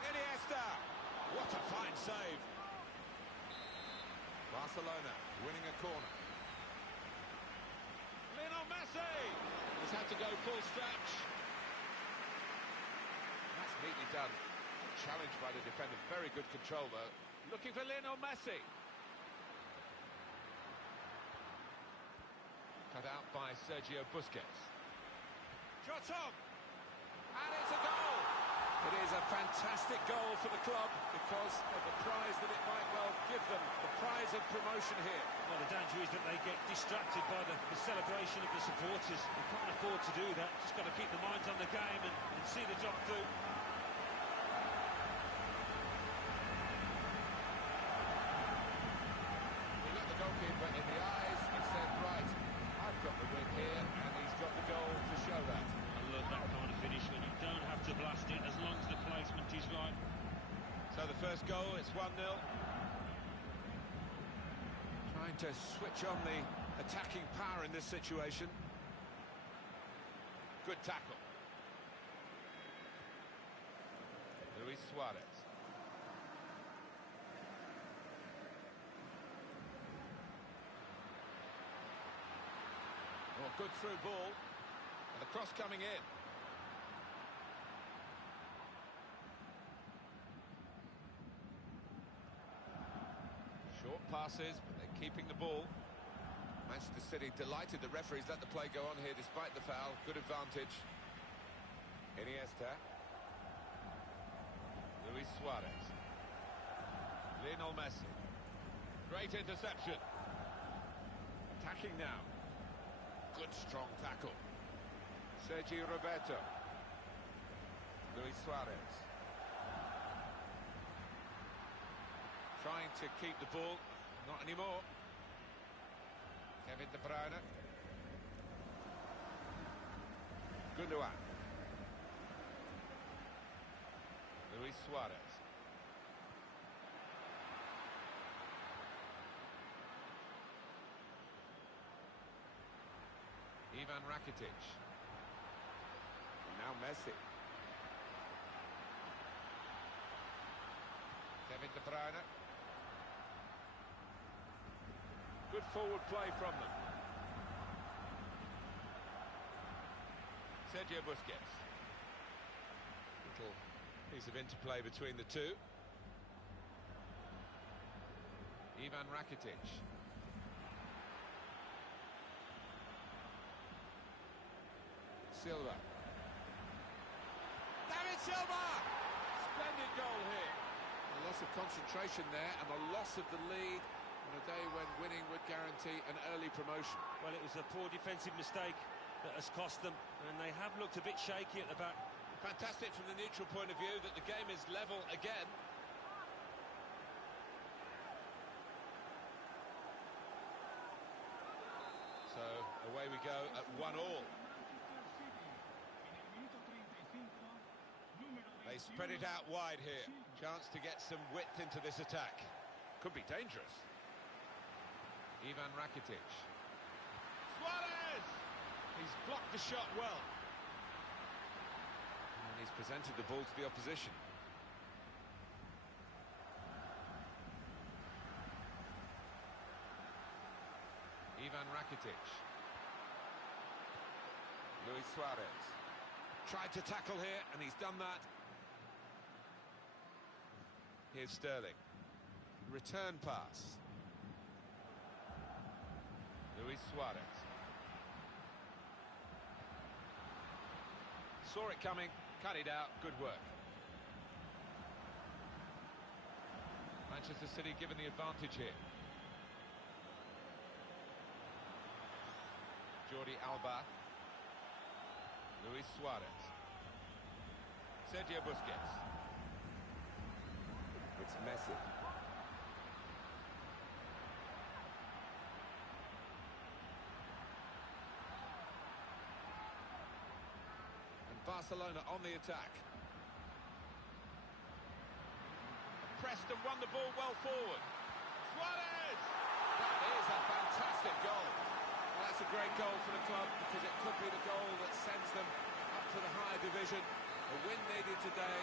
Iniesta! What a fine save. Barcelona winning a corner. Lionel Messi! He's had to go full stretch. That's neatly done. challenged by the defender. Very good control, though. Looking for Lionel Messi. Cut out by Sergio Busquets. Shot on! And it's a goal! It is a fantastic goal for the club because of the prize that it might well give them, the prize of promotion here. Well, the danger is that they get distracted by the celebration of the supporters. They can't afford to do that. Just got to keep the minds on the game and see the job through. He looked the goalkeeper in the eyes and said, right, I've got the win here, and he's got the goal to show that. I love that kind of finish when you don't have to blast it as long as the placement is right. So the first goal, it's 1-0. Trying to switch on the attacking power in this situation. Good tackle. Luis Suarez. Oh, good through ball. And the cross coming in. Short passes, but they're keeping the ball. Manchester City delighted the referees let the play go on here despite the foul. Good advantage. Iniesta. Luis Suarez. Lionel Messi. Great interception. Attacking now. Good strong tackle. Sergio Roberto. Luis Suarez. Trying to keep the ball. Not anymore. Kevin De Bruyne. Gundogan. Luis Suarez. Ivan Rakitic. And now Messi. Kevin De Bruyne. Good forward play from them. Sergio Busquets. Little piece of interplay between the two. Ivan Rakitic. Silva. David Silva! Splendid goal here. A loss of concentration there and a loss of the lead on a day when winning would guarantee an early promotion. Well, it was a poor defensive mistake that has cost them, and they have looked a bit shaky at the back. Fantastic from the neutral point of view that the game is level again. So away we go at 1-1. They spread it out wide here. Chance to get some width into this attack. Could be dangerous. Ivan Rakitic. Suarez! He's blocked the shot well. And he's presented the ball to the opposition. Ivan Rakitic. Luis Suarez. Tried to tackle here, and he's done that. Here's Sterling. Return pass. Luis Suarez. Saw it coming, cut it out, good work. Manchester City given the advantage here. Jordi Alba. Luis Suarez. Sergio Busquets. It's Messi. And Barcelona on the attack. Pressed and won the ball well forward. Suarez! That is a fantastic goal. Well, that's a great goal for the club because it could be the goal that sends them up to the higher division. A win needed today.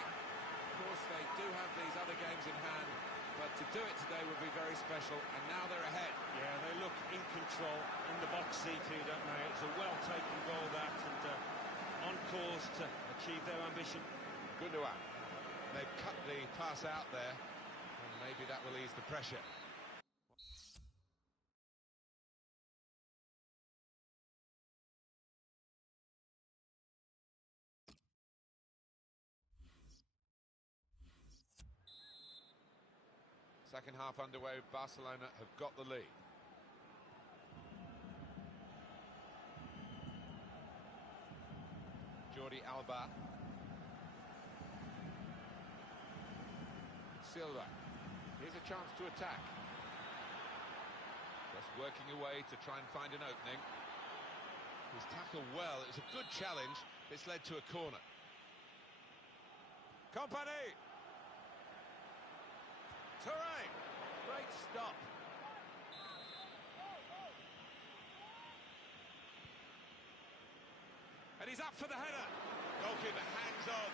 Of course, they do have these other games in hand, but to do it today would be very special, and now they're ahead. Yeah, they look in control, in the box seat here, don't they? It's a well-taken goal, that, and on course to achieve their ambition. Gundogan. They've cut the pass out there, and maybe that will ease the pressure. Second half underway, Barcelona have got the lead. Jordi Alba. Silva. Here's a chance to attack. Just working away to try and find an opening. He's tackled well. It was a good challenge. It's led to a corner. Company! Touré! Great stop. And he's up for the header. Goalkeeper hangs on.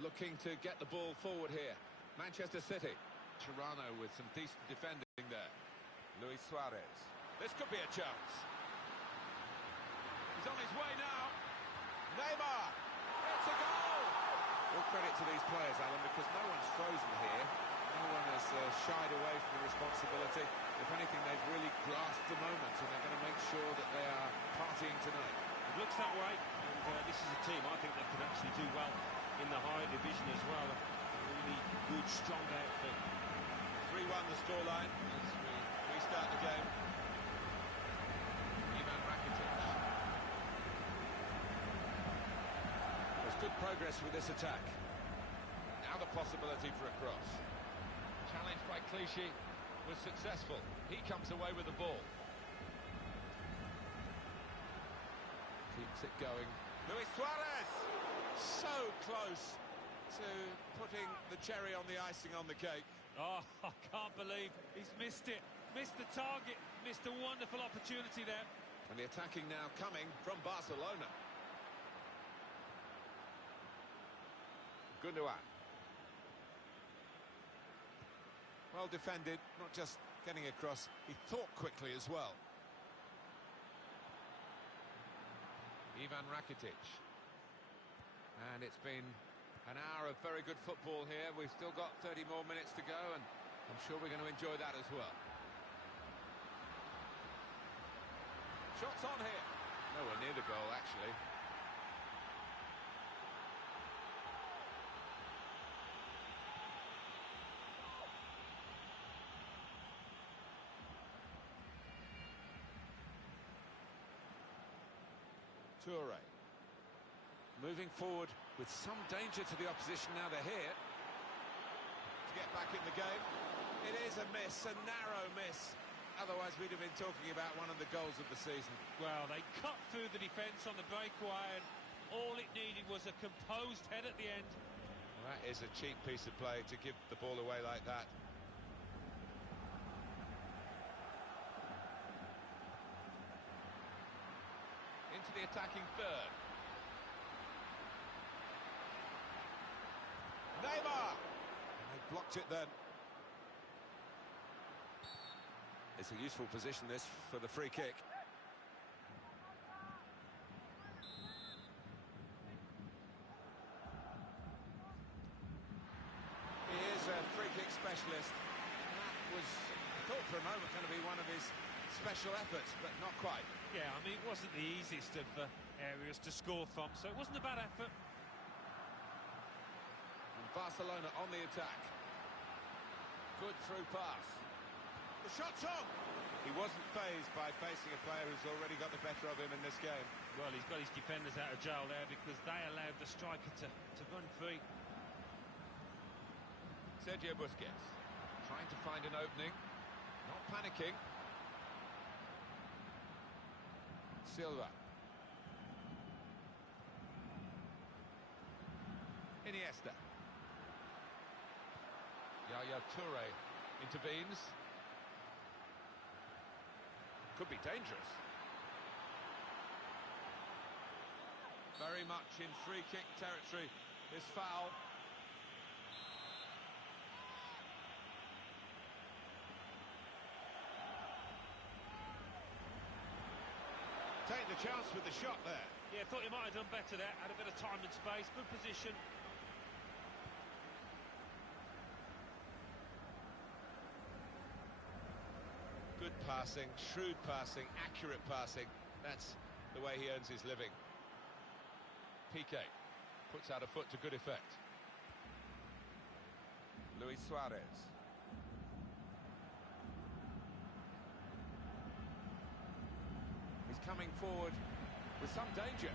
Looking to get the ball forward here. Manchester City. Tirano with some decent defending there. Luis Suarez. This could be a chance. He's on his way now. Neymar. It's a goal. All credit to these players, Alan, because no one's frozen here. No one has shied away from the responsibility. If anything, they've really grasped the moment, and they're going to make sure that they are partying tonight. It looks that way, and this is a team I think that could actually do well in the higher division as well. A really good, strong outfit. 3-1 the scoreline as we restart the game. Ivan Rakitic. There's good progress with this attack. Now the possibility for a cross. Challenged by Clichy was successful. He comes away with the ball. Keeps it going. Luis Suarez! So close to putting the cherry on the icing on the cake. Oh, I can't believe he's missed it. Missed the target. Missed a wonderful opportunity there. And the attacking now coming from Barcelona. Gundogan. Well defended, not just getting across, he thought quickly as well. Ivan Rakitic. And it's been an hour of very good football here. We've still got 30 more minutes to go, and I'm sure we're going to enjoy that as well. Shots on here. Nowhere near the goal, actually. Touré. Moving forward with some danger to the opposition now they're here. To get back in the game. It is a miss, a narrow miss. Otherwise we'd have been talking about one of the goals of the season. Well, they cut through the defence on the breakaway, and all it needed was a composed head at the end. Well, that is a cheap piece of play to give the ball away like that. Into the attacking third. Neymar! They blocked it then. It's a useful position, this, for the free kick. He is a free kick specialist. That was, I thought for a moment, going to be one of his special efforts, but not quite. Yeah, I mean, it wasn't the easiest of areas to score from, so it wasn't a bad effort. And Barcelona on the attack. Good through pass. The shot's on! He wasn't fazed by facing a player who's already got the better of him in this game. Well, he's got his defenders out of jail there because they allowed the striker to run free. Sergio Busquets trying to find an opening, not panicking. Silva. Iniesta. Yaya Touré intervenes. Could be dangerous. Very much in free kick territory, this foul. take the chance with the shot there. Yeah, thought he might have done better there. Had a bit of time and space, good position. Good passing, shrewd passing, accurate passing. That's the way he earns his living. Piqué puts out a foot to good effect. Luis Suarez. He's coming forward with some danger.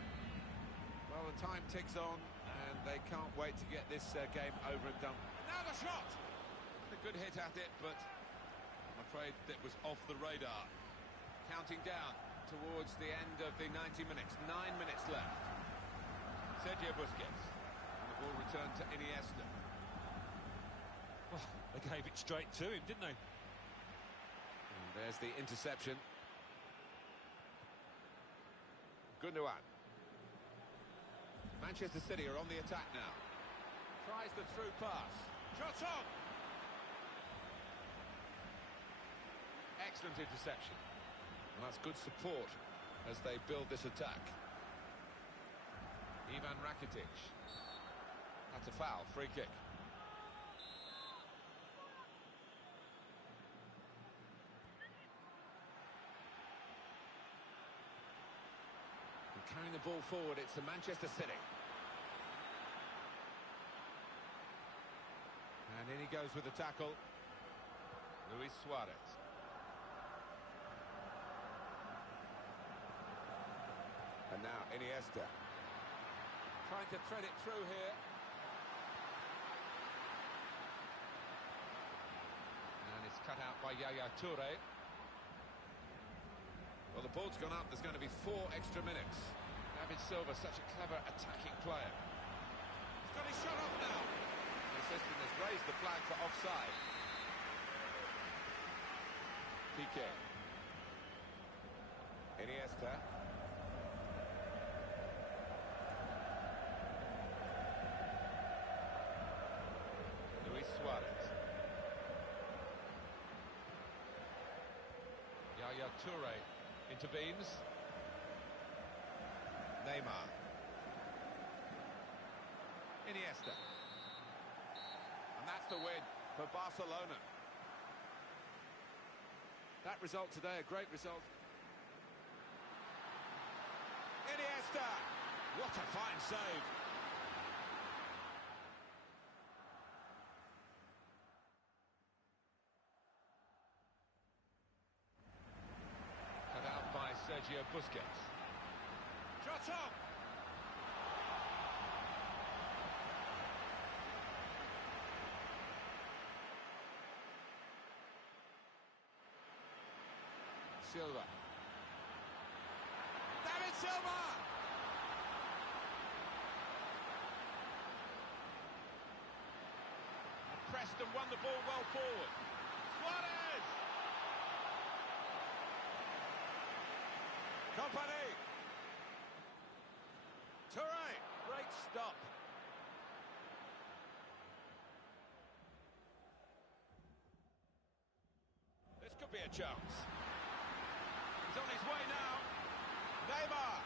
Well, the time ticks on, and they can't wait to get this game over and done. Now the shot! A good hit at it, but I'm afraid it was off the radar. Counting down towards the end of the 90 minutes. 9 minutes left. Sergio Busquets. And the ball returned to Iniesta. Well, they gave it straight to him, didn't they? And there's the interception. Gundogan. Manchester City are on the attack now. Tries the through pass. Shot on! Excellent interception. And that's good support as they build this attack. Ivan Rakitic. That's a foul, free kick. And carrying the ball forward, it's the Manchester City. And in he goes with the tackle. Luis Suarez. And now Iniesta. Trying to thread it through here. And it's cut out by Yaya Toure. Well, the ball's gone up. There's going to be 4 extra minutes. David Silva, such a clever attacking player. He's got his shot off now. The assistant has raised the flag for offside. Piqué. Iniesta. Suarez. Yaya Toure intervenes. Neymar. Iniesta. And that's the win for Barcelona. That result today, a great result. Iniesta! What a fine save! Sergio Busquets. Shot up! Silva. David Silva! Pressed and won the ball well forward. Suarez! Company! Toure! Great stop. This could be a chance. He's on his way now. Neymar!